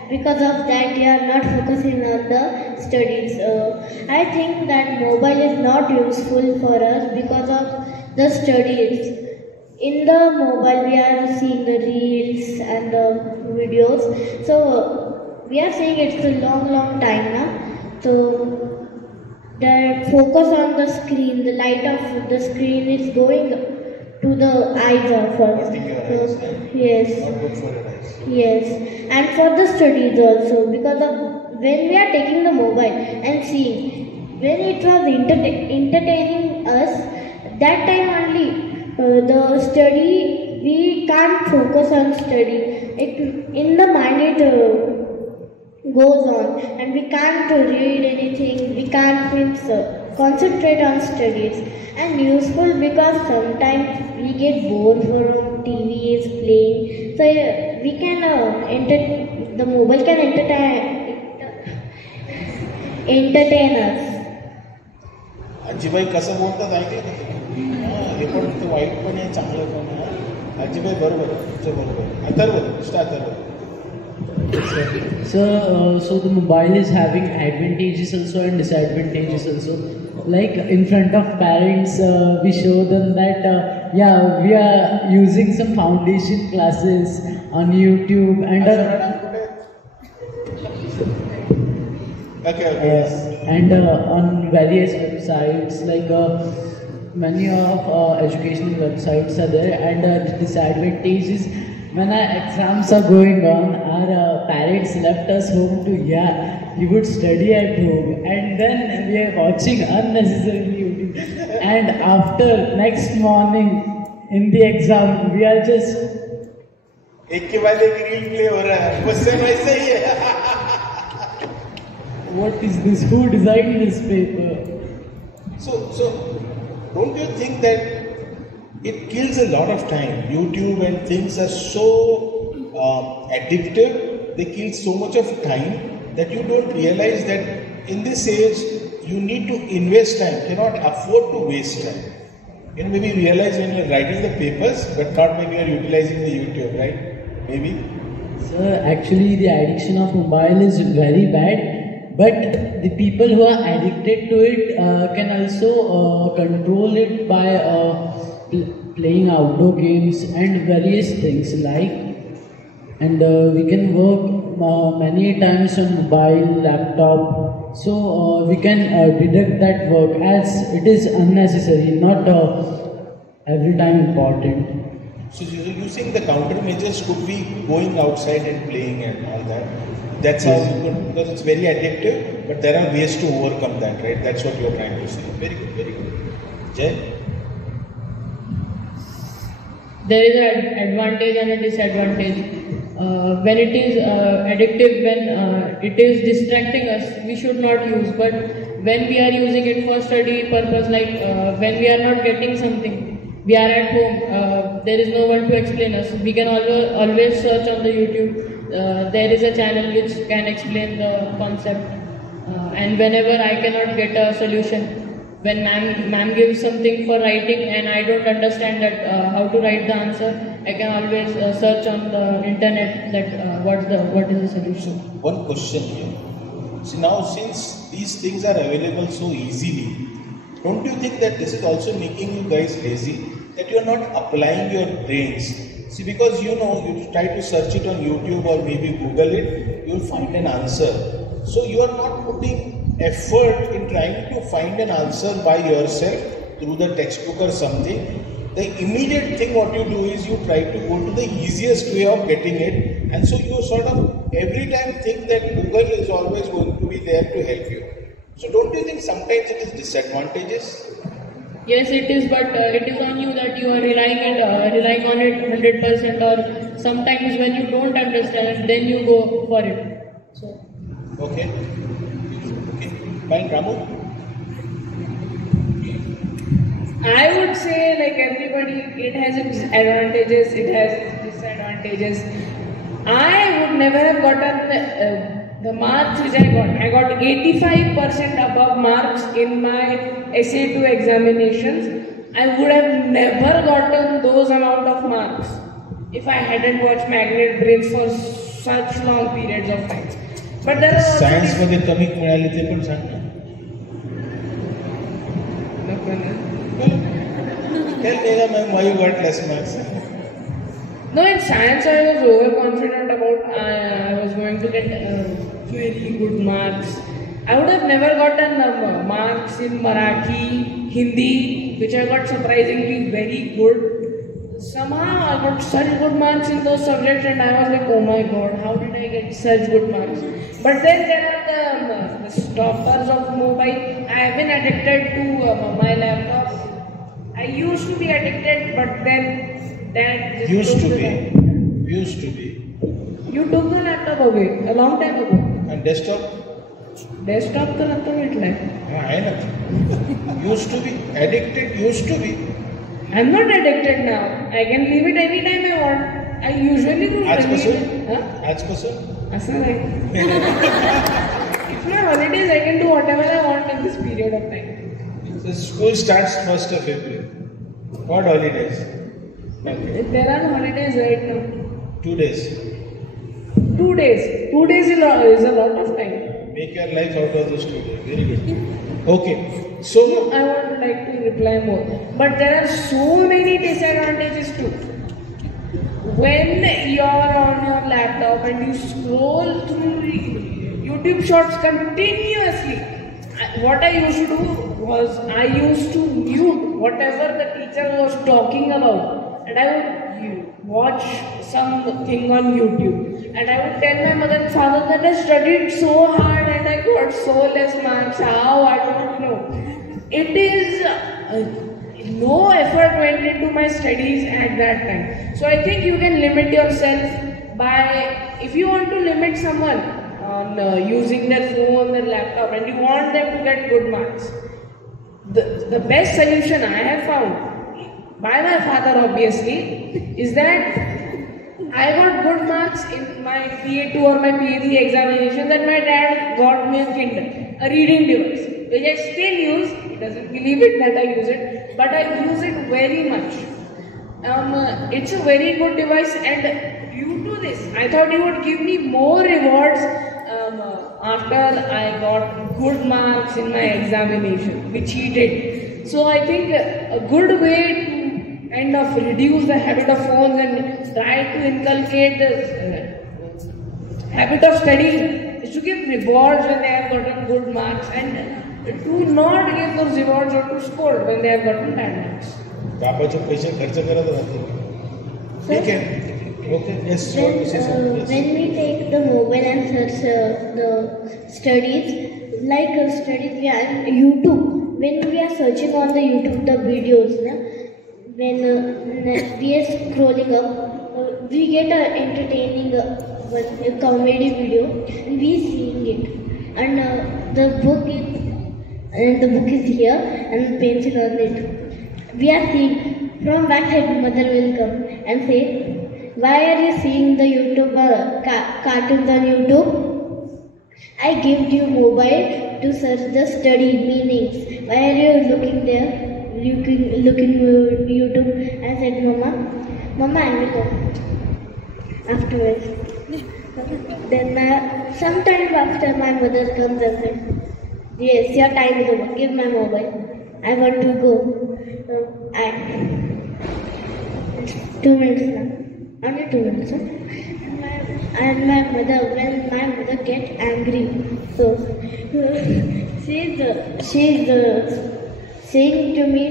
Because of that you are not focusing on the studies. I think that mobile is not useful for us because of the studies. In the mobile we are seeing the reels and the videos. So we are saying it's a long time now. So the focus on the screen, the light of the screen is going to the eyes of us. Yes. Not good for your eyes. Yes. And for the studies also, because of when we are taking the mobile and seeing, when it was entertaining us, that time only the study, we can't focus on study. In the mind it goes on and we can't read anything, we can't concentrate on studies. And useful because sometimes we get bored from TV is playing, so we can the mobile can entertain us. आजीबाई कसं बोलतात ऐकलं का? हे पण white पण आहे चांगलं पण आहे. आजीबाई बरोबर आहे, तुमचं बरोबर आहे. Atharva, Atharva. So the mobile is having advantages also and disadvantages also. Like in front of parents, we show them that we are using some foundation classes on YouTube and and on various websites like many of educational websites are there. And the disadvantage is when our exams are going on, our parents left us home to you would study at home, and then we are watching unnecessarily YouTube. And after next morning in the exam, we are just एक के बाद एक reel play हो रहा है, question वैसा ही है. What is this? Who designed this paper? So don't you think that it kills a lot of time? YouTube and things are so addictive, they kill so much of time that you don't realize that in this age you need to invest time, cannot afford to waste time. You know, maybe realize when you're writing the papers, but not when you're utilizing the YouTube, right? Maybe? Sir, actually the addiction of mobile is very bad, but the people who are addicted to it can also control it by playing outdoor games and various things like, and we can work many times on mobile, laptop, so we can deduct that work as it is unnecessary, not every time important. So using the countermeasures could be going outside and playing and all that. That's how you could, because it's very addictive, but there are ways to overcome that, right? That's what you're trying to say. Very good, very good. Jay? There is an advantage and a disadvantage. when it is addictive, when it is distracting us, we should not use. But when we are using it for study purpose, like when we are not getting something, we are at home, there is no one to explain us. We can always search on the YouTube. There is a channel which can explain the concept. And whenever I cannot get a solution, when ma'am gives something for writing and I don't understand that how to write the answer, I can always search on the internet that what is the solution. One question here. See, now since these things are available so easily, don't you think that this is also making you guys lazy? That you are not applying your brains. See, because you try to search it on YouTube or maybe Google it, you will find an answer. So you are not putting effort in trying to find an answer by yourself through the textbook or something. The immediate thing what you do is you try to go to the easiest way of getting it, and so you sort of every time think that Google is always going to be there to help you. So don't you think sometimes it is disadvantageous? Yes, it is, but it is on you that you are relying on it 100%, or sometimes when you don't understand, then you go for it. So. Okay. Fine, Ramu? I would say, like everybody, it has its advantages, it has its disadvantages. I would never have gotten the marks which I got. I got 85% above marks in my SA2 examinations. I would have never gotten those amount of marks if I hadn't watched Magnet Brains for such long periods of time. But there are science मध्ये कमी मिळाले ते पण सांग ना. Tell me why you got less marks. No, in science I was overconfident about I was going to get very good marks. I would have never gotten marks in Marathi, Hindi, which I got surprisingly very good. Somehow I got such good marks in those subjects and I was like, oh my god, how did I get such good marks? But then there are the stoppers of mobile. I have been addicted to my laptop. I used to be addicted, but then that just Used to be. You took the laptop away a long time ago. And desktop? Desktop तो लगता है इतना. है ना. Used to be addicted. Used to be. I'm not addicted now. I can leave it any time I want. I usually do. आजपासून? असं नाही. It's my holidays. I can do whatever I want in this period of time. So school starts 1st of April. What holidays? Okay. There are holidays right now. 2 days. 2 days. 2 days is a lot of time. Make your life out of those 2 days. Very good. Okay. So I would like to reply more. But there are so many disadvantages too. When you are on your laptop and you scroll through YouTube shorts continuously, what I used to do was I used to mute whatever the teacher was talking about and I would watch something on YouTube and I would tell my mother and father that I studied so hard and I got so less marks. How? I don't know. It is no effort went into my studies at that time. So I think you can limit yourself by, if you want to limit someone on using their phone, their laptop, and you want them to get good marks, the best solution I have found, by my father obviously, is that I got good marks in my PA2 or my PhD examination that my dad got me a Kindle, a reading device, which I still use. He doesn't believe it that I use it, but I use it very much. It's a very good device and due to this, I thought he would give me more rewards after I got good marks in my examination, which he did. So I think a good way to kind of reduce the habit of phones and try to inculcate the habit of studying is to give rewards when they have gotten good marks and to not give those rewards or to scold when they have gotten bad marks. बापाचे पैसे खर्च करत राहते. ठीक आहे. Okay. Yes. When we take the mobile and search the studies, like studies we are on YouTube. When we are searching on the YouTube the videos, when we are scrolling up, we get an entertaining a comedy video, and we seeing it, and the book is here, and pencil on it. We are seeing. From back side, mother will come and say, "Why are you seeing the YouTube cartoons on YouTube? I gave you mobile to search the study meanings. Why are you looking there? Looking YouTube?" I said, Mama, I will go afterwards. Then sometime after, my mother comes and says, "Yes, your time is over. Give my mobile. I want to go." 2 minutes now. Only 2 minutes. And my mother, when my mother gets angry, so she's saying to me,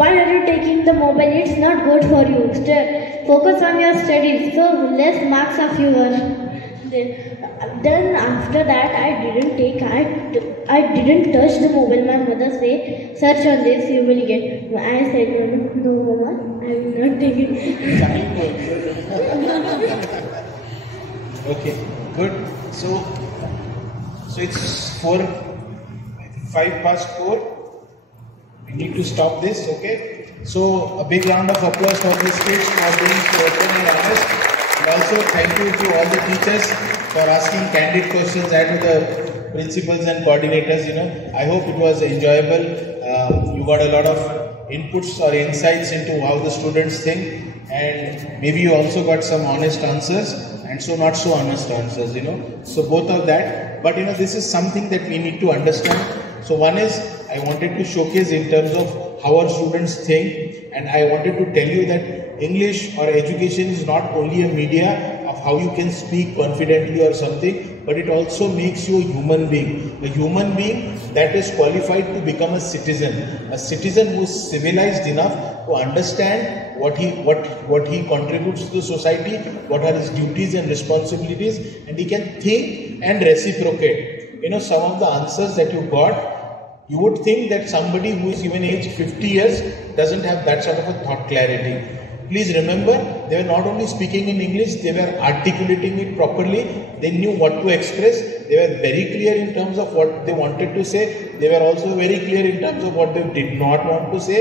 "Why are you taking the mobile? It's not good for you. Focus on your studies. So less marks of yours." Then after that, I didn't touch the mobile. My mother said, "Search on this, you will get." I said, "No, Mama, I will not take it." Okay, good. So it's 5:04. We need to stop this, okay? So a big round of applause for these kids for being so open and honest. And also thank you to all the teachers for asking candid questions and to the principals and coordinators. I hope it was enjoyable. You got a lot of inputs or insights into how the students think, and maybe you also got some honest answers and so not so honest answers, So both of that. But this is something that we need to understand. So one is, I wanted to showcase in terms of how our students think, and I wanted to tell you that English or education is not only a media of how you can speak confidently or something, but it also makes you a human being that is qualified to become a citizen who is civilized enough to understand what he contributes to the society, what are his duties and responsibilities, and he can think and reciprocate. Some of the answers that you got, you would think that somebody who is even aged 50 years doesn't have that sort of a thought clarity. Please remember, they were not only speaking in English, they were articulating it properly, they knew what to express, they were very clear in terms of what they wanted to say, they were also very clear in terms of what they did not want to say,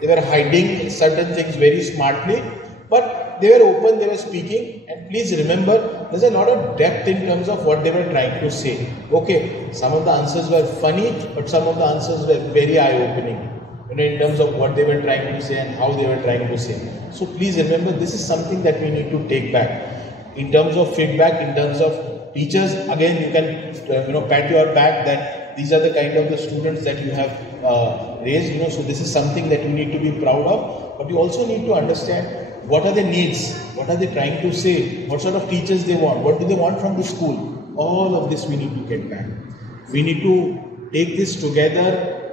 they were hiding certain things very smartly, but they were open, they were speaking, and please remember, there's a lot of depth in terms of what they were trying to say. Okay, some of the answers were funny, but some of the answers were very eye-opening, in terms of what they were trying to say and how they were trying to say. So please remember, this is something that we need to take back. In terms of feedback, in terms of teachers, again, you can pat your back that these are the kind of the students that you have raised. So this is something that you need to be proud of. But you also need to understand what are their needs, what are they trying to say, what sort of teachers they want, what do they want from the school. All of this we need to get back. We need to take this together